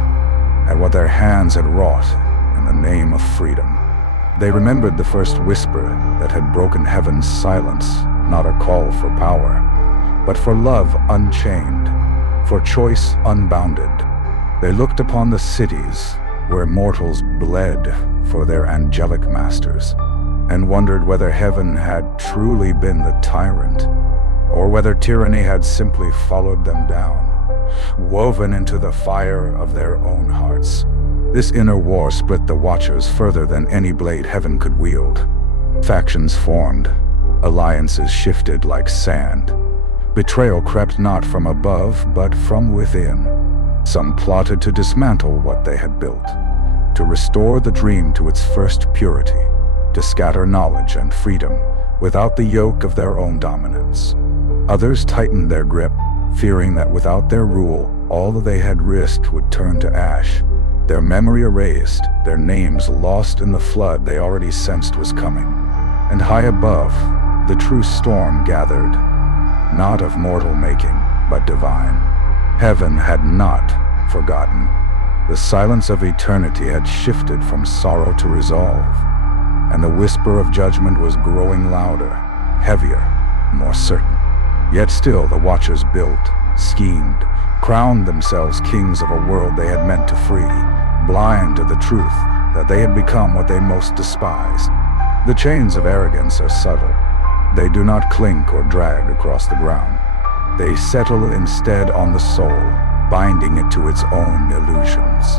at what their hands had wrought in the name of freedom. They remembered the first whisper that had broken heaven's silence, not a call for power, but for love unchained, for choice unbounded. They looked upon the cities where mortals bled for their angelic masters, and wondered whether heaven had truly been the tyrant, or whether tyranny had simply followed them down, woven into the fire of their own hearts. This inner war split the Watchers further than any blade heaven could wield. Factions formed, alliances shifted like sand. Betrayal crept not from above, but from within. Some plotted to dismantle what they had built, to restore the dream to its first purity, to scatter knowledge and freedom without the yoke of their own dominance. Others tightened their grip, fearing that without their rule, all they had risked would turn to ash, their memory erased, their names lost in the flood they already sensed was coming. And high above, the true storm gathered, not of mortal making, but divine. Heaven had not forgotten. The silence of eternity had shifted from sorrow to resolve, and the whisper of judgment was growing louder, heavier, more certain. Yet still the Watchers built, schemed, crowned themselves kings of a world they had meant to free, blind to the truth that they had become what they most despised. The chains of arrogance are subtle. They do not clink or drag across the ground. They settle instead on the soul, binding it to its own illusions.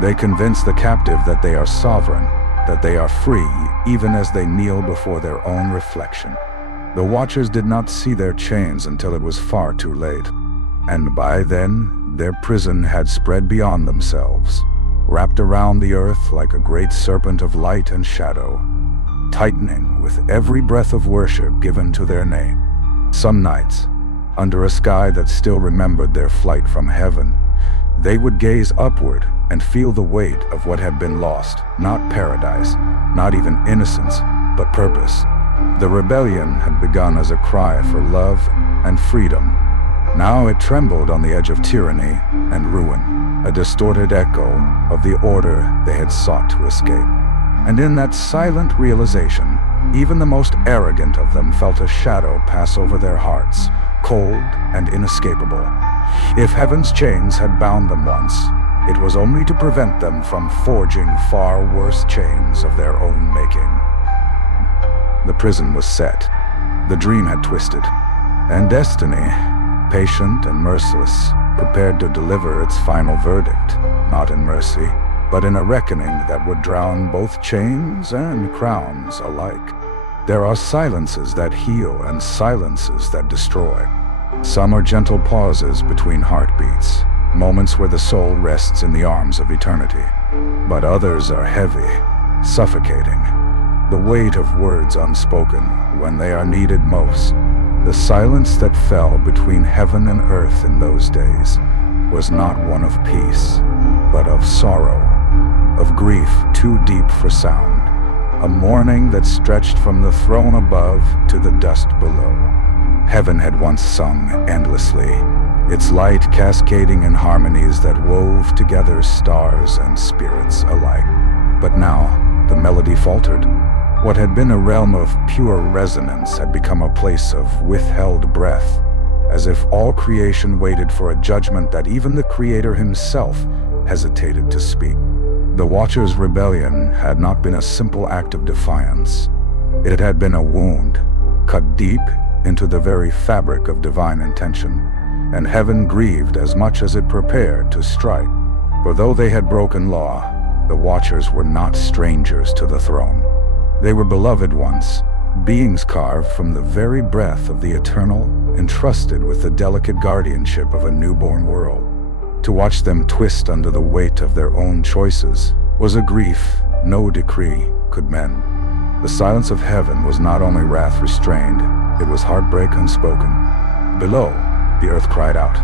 They convince the captive that they are sovereign, that they are free, even as they kneel before their own reflection. The Watchers did not see their chains until it was far too late, and by then their prison had spread beyond themselves, wrapped around the earth like a great serpent of light and shadow, tightening with every breath of worship given to their name. Some nights, under a sky that still remembered their flight from heaven, they would gaze upward and feel the weight of what had been lost, not paradise, not even innocence, but purpose. The rebellion had begun as a cry for love and freedom. Now it trembled on the edge of tyranny and ruin, a distorted echo of the order they had sought to escape. And in that silent realization, even the most arrogant of them felt a shadow pass over their hearts, cold and inescapable. If heaven's chains had bound them once, it was only to prevent them from forging far worse chains of their own making. The prison was set. The dream had twisted. And destiny, patient and merciless, prepared to deliver its final verdict, not in mercy, but in a reckoning that would drown both chains and crowns alike. There are silences that heal and silences that destroy. Some are gentle pauses between heartbeats, moments where the soul rests in the arms of eternity. But others are heavy, suffocating, the weight of words unspoken when they are needed most. The silence that fell between heaven and earth in those days was not one of peace, but of sorrow, of grief too deep for sound, a mourning that stretched from the throne above to the dust below. Heaven had once sung endlessly, its light cascading in harmonies that wove together stars and spirits alike. But now, the melody faltered. What had been a realm of pure resonance had become a place of withheld breath, as if all creation waited for a judgment that even the Creator himself hesitated to speak. The Watchers' rebellion had not been a simple act of defiance. It had been a wound, cut deep into the very fabric of divine intention, and heaven grieved as much as it prepared to strike. For though they had broken law, the Watchers were not strangers to the throne. They were beloved ones, beings carved from the very breath of the eternal, entrusted with the delicate guardianship of a newborn world. To watch them twist under the weight of their own choices was a grief no decree could mend. The silence of heaven was not only wrath restrained, it was heartbreak unspoken. Below, the earth cried out,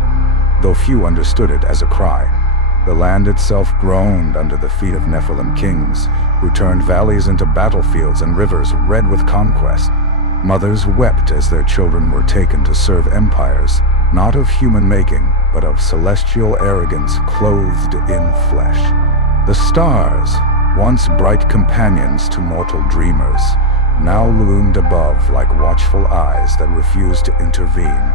though few understood it as a cry. The land itself groaned under the feet of Nephilim kings, who turned valleys into battlefields and rivers red with conquest. Mothers wept as their children were taken to serve empires, not of human making, but of celestial arrogance clothed in flesh. The stars, once bright companions to mortal dreamers, now loomed above like watchful eyes that refused to intervene,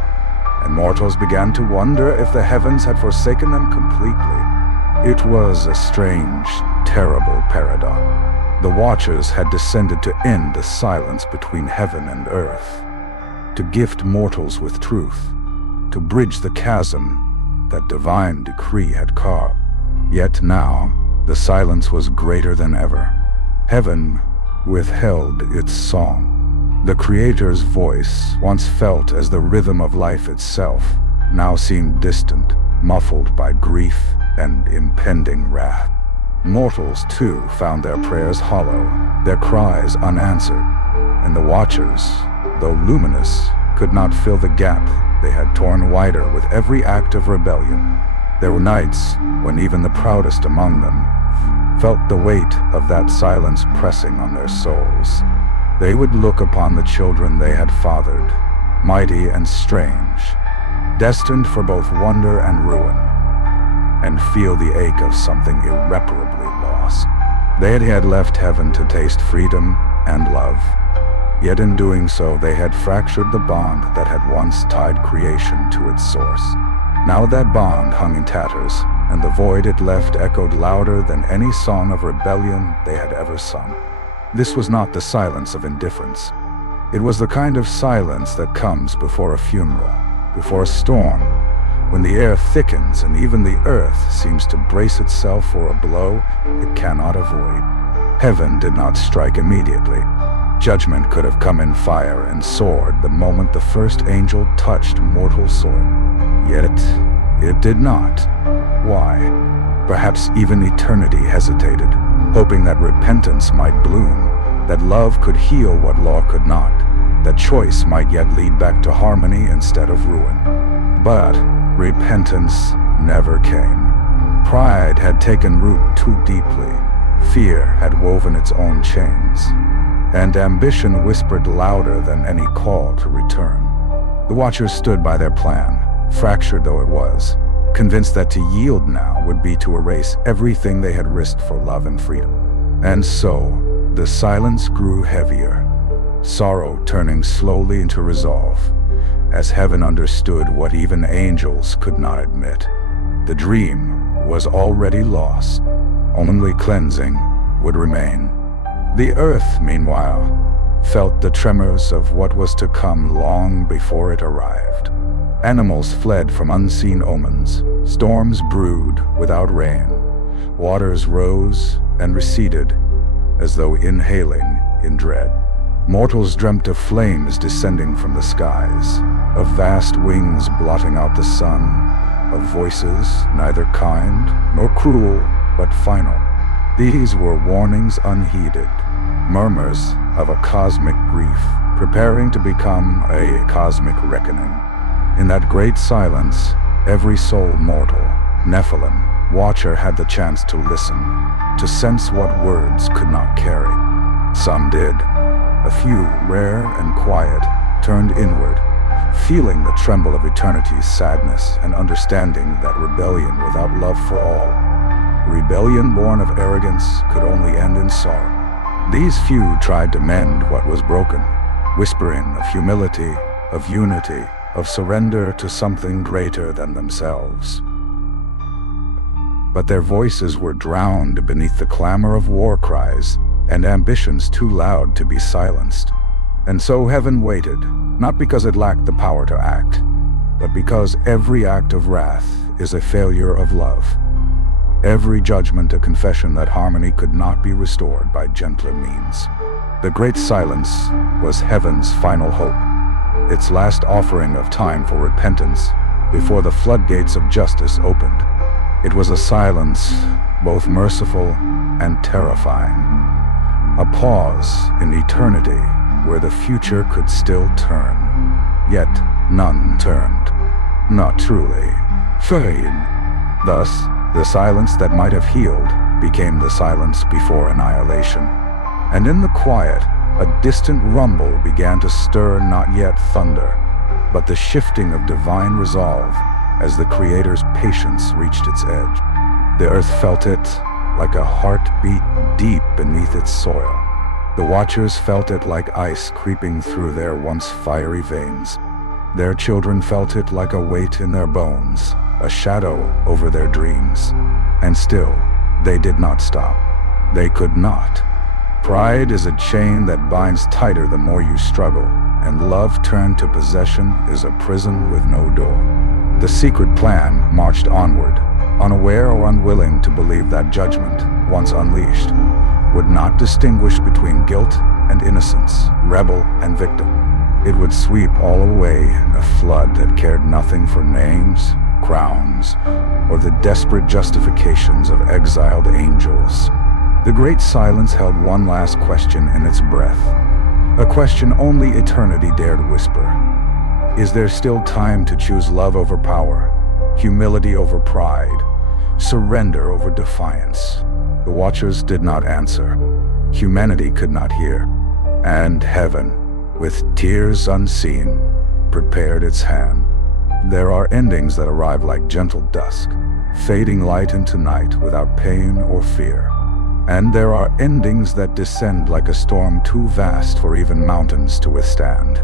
and mortals began to wonder if the heavens had forsaken them completely. It was a strange, terrible paradox. The Watchers had descended to end the silence between heaven and earth, to gift mortals with truth, to bridge the chasm that divine decree had carved. Yet now, the silence was greater than ever. Heaven withheld its song. The Creator's voice, once felt as the rhythm of life itself, now seemed distant, muffled by grief and impending wrath. Mortals, too, found their prayers hollow, their cries unanswered, and the Watchers, though luminous, could not fill the gap they had torn wider with every act of rebellion. There were nights when even the proudest among them felt the weight of that silence pressing on their souls. They would look upon the children they had fathered, mighty and strange, destined for both wonder and ruin, and feel the ache of something irreparably lost. They had left heaven to taste freedom and love, yet in doing so they had fractured the bond that had once tied creation to its source. Now that bond hung in tatters, and the void it left echoed louder than any song of rebellion they had ever sung. This was not the silence of indifference. It was the kind of silence that comes before a funeral, before a storm, when the air thickens and even the earth seems to brace itself for a blow it cannot avoid. Heaven did not strike immediately. Judgment could have come in fire and sword the moment the first angel touched mortal soil. Yet it did not. Why? Perhaps even eternity hesitated, hoping that repentance might bloom, that love could heal what law could not, that choice might yet lead back to harmony instead of ruin. But repentance never came. Pride had taken root too deeply, fear had woven its own chains, and ambition whispered louder than any call to return. The Watchers stood by their plan, fractured though it was, convinced that to yield now would be to erase everything they had risked for love and freedom. And so, the silence grew heavier, sorrow turning slowly into resolve, as heaven understood what even angels could not admit. The dream was already lost. Only cleansing would remain. The earth, meanwhile, felt the tremors of what was to come long before it arrived. Animals fled from unseen omens, storms brewed without rain, waters rose and receded as though inhaling in dread. Mortals dreamt of flames descending from the skies, of vast wings blotting out the sun, of voices neither kind nor cruel but final. These were warnings unheeded, murmurs of a cosmic grief preparing to become a cosmic reckoning. In that great silence, every soul mortal, Nephilim, Watcher had the chance to listen, to sense what words could not carry. Some did. A few, rare and quiet, turned inward, feeling the tremble of eternity's sadness and understanding that rebellion without love for all, rebellion born of arrogance, could only end in sorrow. These few tried to mend what was broken, whispering of humility, of unity, of surrender to something greater than themselves. But their voices were drowned beneath the clamor of war cries and ambitions too loud to be silenced. And so heaven waited, not because it lacked the power to act, but because every act of wrath is a failure of love. Every judgment a confession that harmony could not be restored by gentler means. The great silence was heaven's final hope, its last offering of time for repentance before the floodgates of justice opened. It was a silence both merciful and terrifying, a pause in eternity where the future could still turn. Yet none turned. Not truly. Fade. Thus, the silence that might have healed became the silence before annihilation. And in the quiet, a distant rumble began to stir not yet thunder, but the shifting of divine resolve as the Creator's patience reached its edge. The earth felt it like a heartbeat deep beneath its soil. The watchers felt it like ice creeping through their once fiery veins. Their children felt it like a weight in their bones, a shadow over their dreams. And still, they did not stop. They could not. Pride is a chain that binds tighter the more you struggle, and love turned to possession is a prison with no door. The secret plan marched onward, unaware or unwilling to believe that judgment, once unleashed, would not distinguish between guilt and innocence, rebel and victim. It would sweep all away in a flood that cared nothing for names, crowns, or the desperate justifications of exiled angels. The great silence held one last question in its breath, a question only eternity dared whisper. Is there still time to choose love over power, humility over pride, surrender over defiance? The watchers did not answer. Humanity could not hear. And heaven, with tears unseen, prepared its hand. There are endings that arrive like gentle dusk, fading light into night without pain or fear. And there are endings that descend like a storm too vast for even mountains to withstand.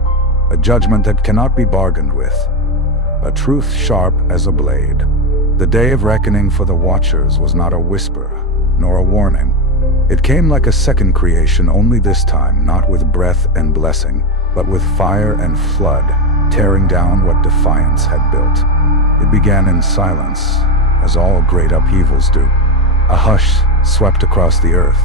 A judgment that cannot be bargained with. A truth sharp as a blade. The day of reckoning for the watchers was not a whisper, nor a warning. It came like a second creation, only this time not with breath and blessing, but with fire and flood, tearing down what defiance had built. It began in silence, as all great upheavals do. A hush swept across the earth,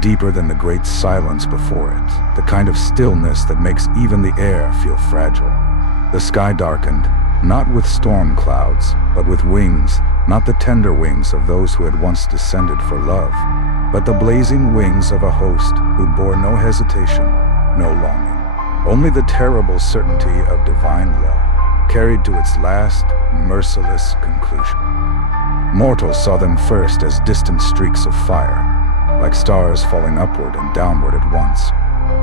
deeper than the great silence before it, the kind of stillness that makes even the air feel fragile. The sky darkened, not with storm clouds, but with wings, not the tender wings of those who had once descended for love, but the blazing wings of a host who bore no hesitation, no longing. Only the terrible certainty of divine law, carried to its last, merciless conclusion. Mortals saw them first as distant streaks of fire, like stars falling upward and downward at once.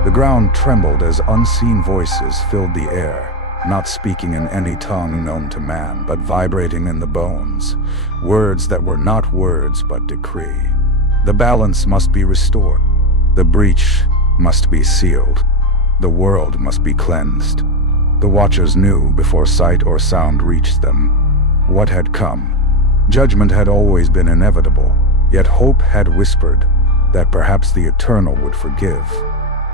The ground trembled as unseen voices filled the air, not speaking in any tongue known to man, but vibrating in the bones, words that were not words but decree. The balance must be restored. The breach must be sealed. The world must be cleansed. The watchers knew before sight or sound reached them what had come. Judgment had always been inevitable, yet hope had whispered that perhaps the eternal would forgive.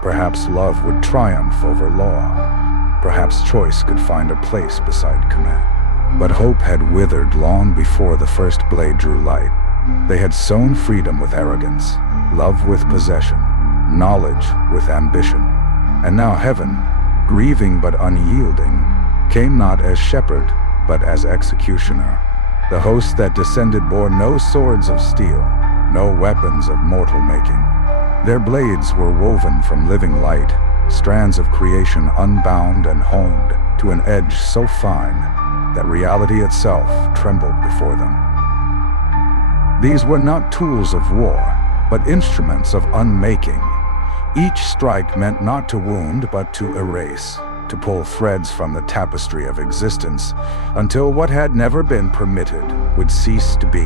Perhaps love would triumph over law. Perhaps choice could find a place beside command. But hope had withered long before the first blade drew light. They had sown freedom with arrogance, love with possession, knowledge with ambition. And now heaven, grieving but unyielding, came not as shepherd, but as executioner. The host that descended bore no swords of steel, no weapons of mortal making. Their blades were woven from living light, strands of creation unbound and honed to an edge so fine that reality itself trembled before them. These were not tools of war, but instruments of unmaking. Each strike meant not to wound, but to erase, to pull threads from the tapestry of existence until what had never been permitted would cease to be.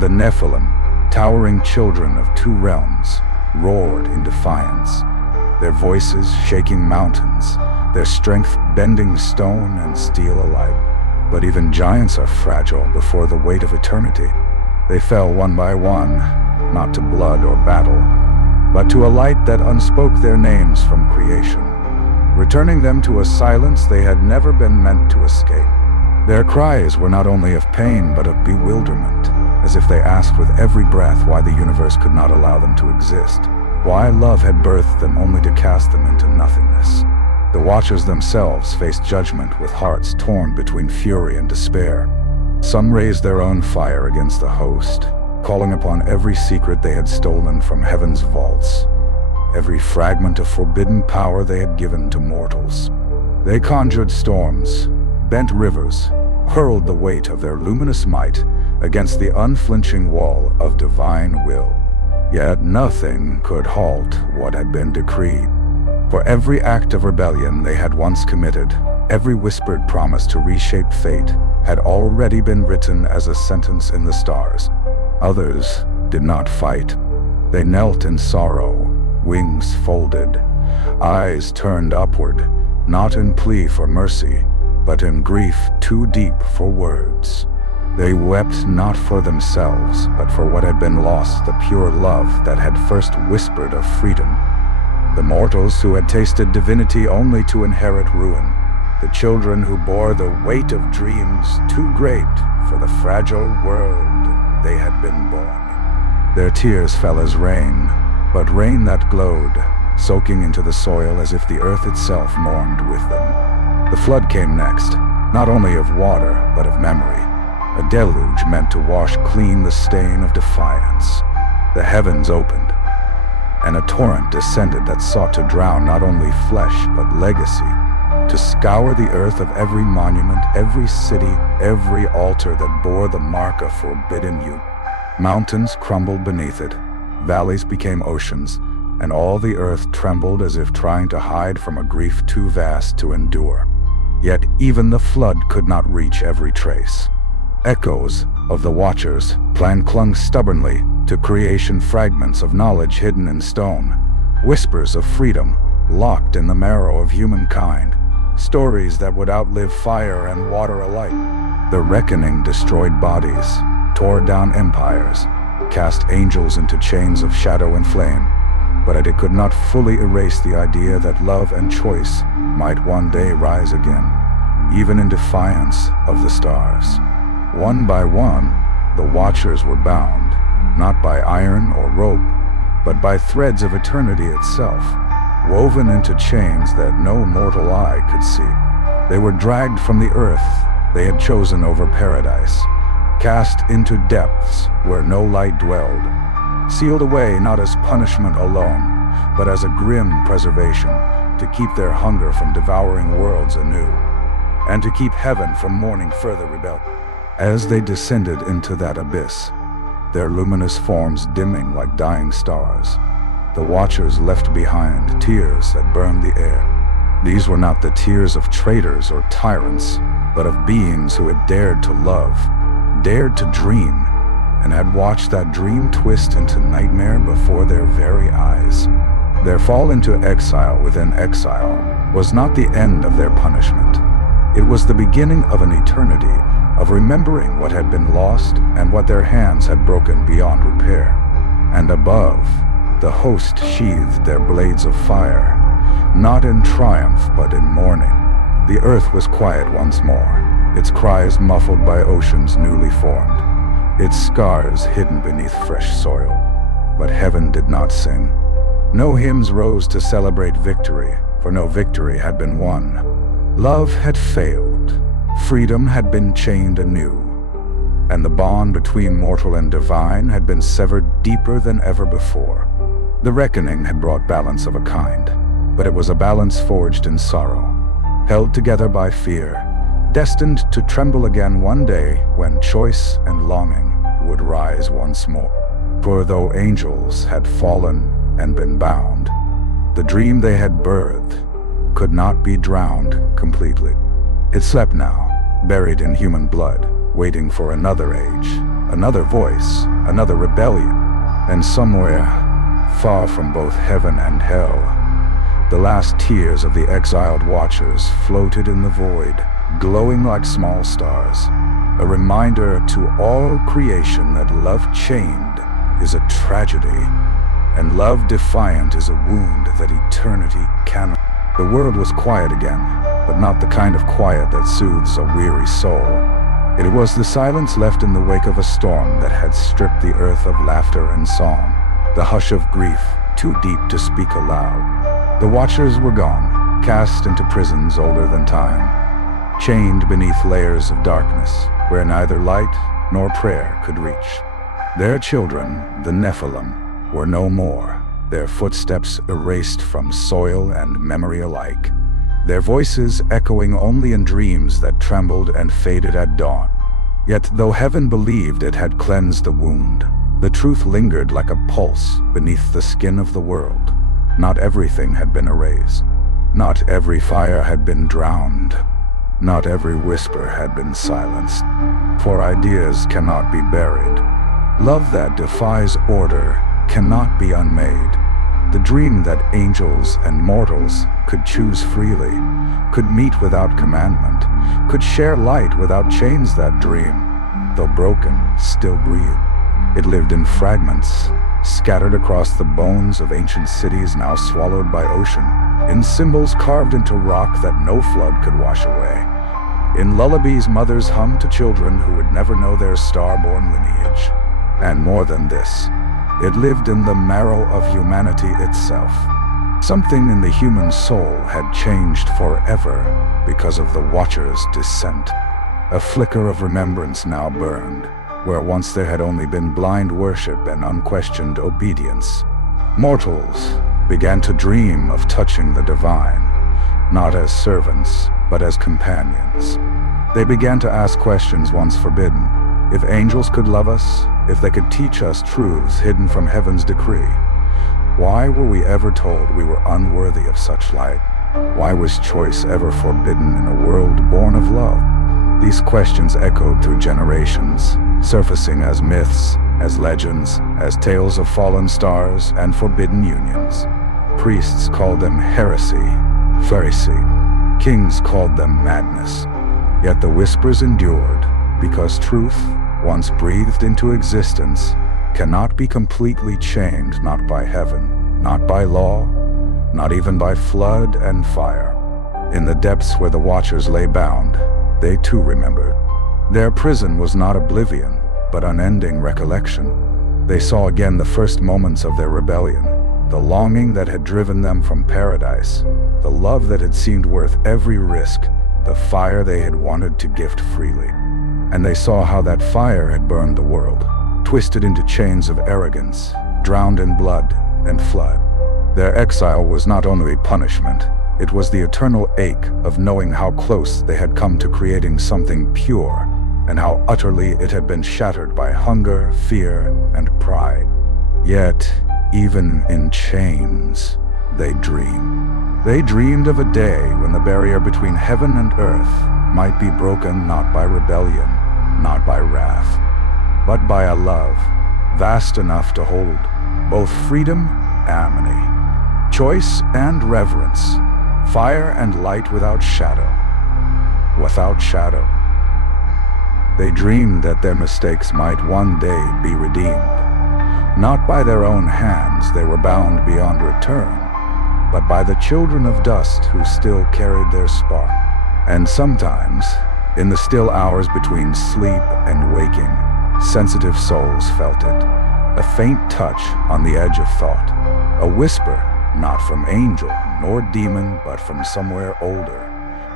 The Nephilim, towering children of two realms, roared in defiance, their voices shaking mountains, their strength bending stone and steel alike. But even giants are fragile before the weight of eternity. They fell one by one, not to blood or battle, but to a light that unspoke their names from creation, returning them to a silence they had never been meant to escape. Their cries were not only of pain, but of bewilderment, as if they asked with every breath why the universe could not allow them to exist, why love had birthed them only to cast them into nothingness. The watchers themselves faced judgment with hearts torn between fury and despair. Some raised their own fire against the host, calling upon every secret they had stolen from heaven's vaults, every fragment of forbidden power they had given to mortals. They conjured storms, bent rivers, hurled the weight of their luminous might against the unflinching wall of divine will. Yet nothing could halt what had been decreed. For every act of rebellion they had once committed, Every whispered promise to reshape fate had already been written as a sentence in the stars. Others did not fight. They knelt in sorrow, wings folded, eyes turned upward, not in plea for mercy, but in grief too deep for words. They wept not for themselves, but for what had been lost, the pure love that had first whispered of freedom. The mortals who had tasted divinity only to inherit ruin. The children who bore the weight of dreams too great for the fragile world they had been born. Their tears fell as rain, but rain that glowed, soaking into the soil as if the earth itself mourned with them. The flood came next, not only of water, but of memory. A deluge meant to wash clean the stain of defiance. The heavens opened, and a torrent descended that sought to drown not only flesh, but legacy, to scour the earth of every monument, every city, every altar that bore the mark of forbidden youth. Mountains crumbled beneath it, valleys became oceans, and all the earth trembled as if trying to hide from a grief too vast to endure. Yet even the flood could not reach every trace. Echoes of the Watchers' plan clung stubbornly to creation, fragments of knowledge hidden in stone, whispers of freedom locked in the marrow of humankind, stories that would outlive fire and water alike. The reckoning destroyed bodies, tore down empires, cast angels into chains of shadow and flame, but it could not fully erase the idea that love and choice might one day rise again, even in defiance of the stars. One by one, the Watchers were bound, not by iron or rope, but by threads of eternity itself, woven into chains that no mortal eye could see. They were dragged from the earth they had chosen over paradise, cast into depths where no light dwelled, sealed away not as punishment alone, but as a grim preservation, to keep their hunger from devouring worlds anew, and to keep heaven from mourning further rebellion. As they descended into that abyss, their luminous forms dimming like dying stars, the Watchers left behind tears that burned the air. These were not the tears of traitors or tyrants, but of beings who had dared to love, dared to dream, and had watched that dream twist into nightmare before their very eyes. Their fall into exile within exile was not the end of their punishment. It was the beginning of an eternity of remembering what had been lost and what their hands had broken beyond repair. And above, the host sheathed their blades of fire, not in triumph but in mourning. The earth was quiet once more, its cries muffled by oceans newly formed, its scars hidden beneath fresh soil. But heaven did not sing. No hymns rose to celebrate victory, for no victory had been won. Love had failed. Freedom had been chained anew, and the bond between mortal and divine had been severed deeper than ever before. The reckoning had brought balance of a kind, but it was a balance forged in sorrow, held together by fear, destined to tremble again one day when choice and longing would rise once more. For though angels had fallen and been bound, the dream they had birthed could not be drowned completely. It slept now, buried in human blood, waiting for another age, another voice, another rebellion. And somewhere, far from both heaven and hell, the last tears of the exiled Watchers floated in the void, glowing like small stars, a reminder to all creation that love chained is a tragedy, and love defiant is a wound that eternity cannot. The world was quiet again, but not the kind of quiet that soothes a weary soul. It was the silence left in the wake of a storm that had stripped the earth of laughter and song, the hush of grief too deep to speak aloud. The Watchers were gone, cast into prisons older than time, chained beneath layers of darkness where neither light nor prayer could reach. Their children, the Nephilim, were no more, their footsteps erased from soil and memory alike, their voices echoing only in dreams that trembled and faded at dawn. Yet though heaven believed it had cleansed the wound, the truth lingered like a pulse beneath the skin of the world. Not everything had been erased. Not every fire had been drowned. Not every whisper had been silenced, for ideas cannot be buried. Love that defies order cannot be unmade. The dream that angels and mortals could choose freely, could meet without commandment, could share light without chains. That dream, though broken, still breathed. It lived in fragments, scattered across the bones of ancient cities now swallowed by ocean, in symbols carved into rock that no flood could wash away, in lullabies mothers hummed to children who would never know their star-born lineage. And more than this, it lived in the marrow of humanity itself. Something in the human soul had changed forever because of the Watcher's descent. A flicker of remembrance now burned, where once there had only been blind worship and unquestioned obedience. Mortals began to dream of touching the divine, not as servants, but as companions. They began to ask questions once forbidden. If angels could love us, if they could teach us truths hidden from heaven's decree, why were we ever told we were unworthy of such light? Why was choice ever forbidden in a world born of love? These questions echoed through generations, surfacing as myths, as legends, as tales of fallen stars and forbidden unions. Priests called them heresy, pharisee. Kings called them madness. Yet the whispers endured, because truth, once breathed into existence, cannot be completely chained, not by heaven, not by law, not even by flood and fire. In the depths where the Watchers lay bound, they too remembered. Their prison was not oblivion, but unending recollection. They saw again the first moments of their rebellion, the longing that had driven them from paradise, the love that had seemed worth every risk, the fire they had wanted to gift freely. And they saw how that fire had burned the world, twisted into chains of arrogance, drowned in blood and flood. Their exile was not only punishment, it was the eternal ache of knowing how close they had come to creating something pure, and how utterly it had been shattered by hunger, fear, and pride. Yet, even in chains, they dreamed. They dreamed of a day when the barrier between heaven and earth might be broken not by rebellion, not by wrath, but by a love vast enough to hold both freedom and harmony, choice and reverence, fire and light without shadow. Without shadow. They dreamed that their mistakes might one day be redeemed. Not by their own hands, they were bound beyond return, but by the children of dust who still carried their spark. And sometimes, in the still hours between sleep and waking, sensitive souls felt it, a faint touch on the edge of thought, a whisper, not from angel nor demon, but from somewhere older,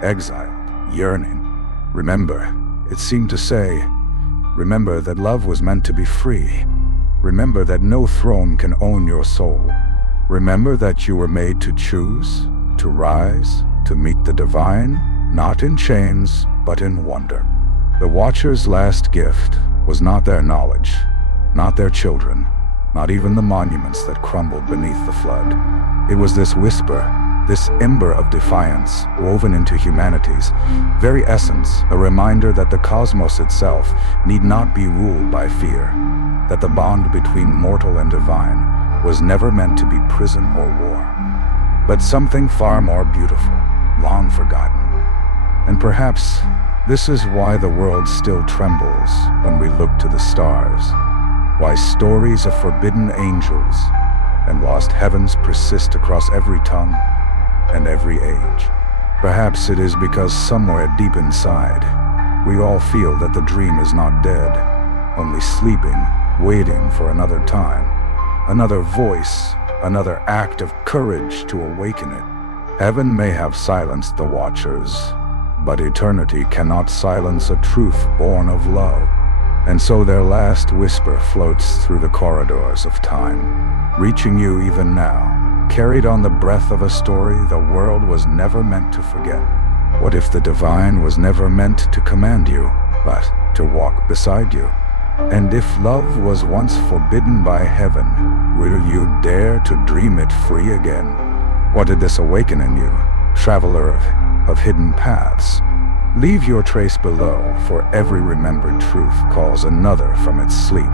exiled, yearning. Remember, it seemed to say, remember that love was meant to be free. Remember that no throne can own your soul. Remember that you were made to choose, to rise, to meet the divine, not in chains, but in wonder. The Watcher's last gift was not their knowledge, not their children, not even the monuments that crumbled beneath the flood. It was this whisper, this ember of defiance woven into humanity's very essence, a reminder that the cosmos itself need not be ruled by fear, that the bond between mortal and divine was never meant to be prison or war, but something far more beautiful, long forgotten. And perhaps this is why the world still trembles when we look to the stars, why stories of forbidden angels and lost heavens persist across every tongue and every age. Perhaps it is because somewhere deep inside, we all feel that the dream is not dead, only sleeping, waiting for another time, another voice, another act of courage to awaken it. Heaven may have silenced the Watchers, but eternity cannot silence a truth born of love. And so their last whisper floats through the corridors of time, reaching you even now, carried on the breath of a story the world was never meant to forget. What if the divine was never meant to command you, but to walk beside you? And if love was once forbidden by heaven, will you dare to dream it free again? What did this awaken in you, traveler of hidden paths? Leave your trace below, for every remembered truth calls another from its sleep.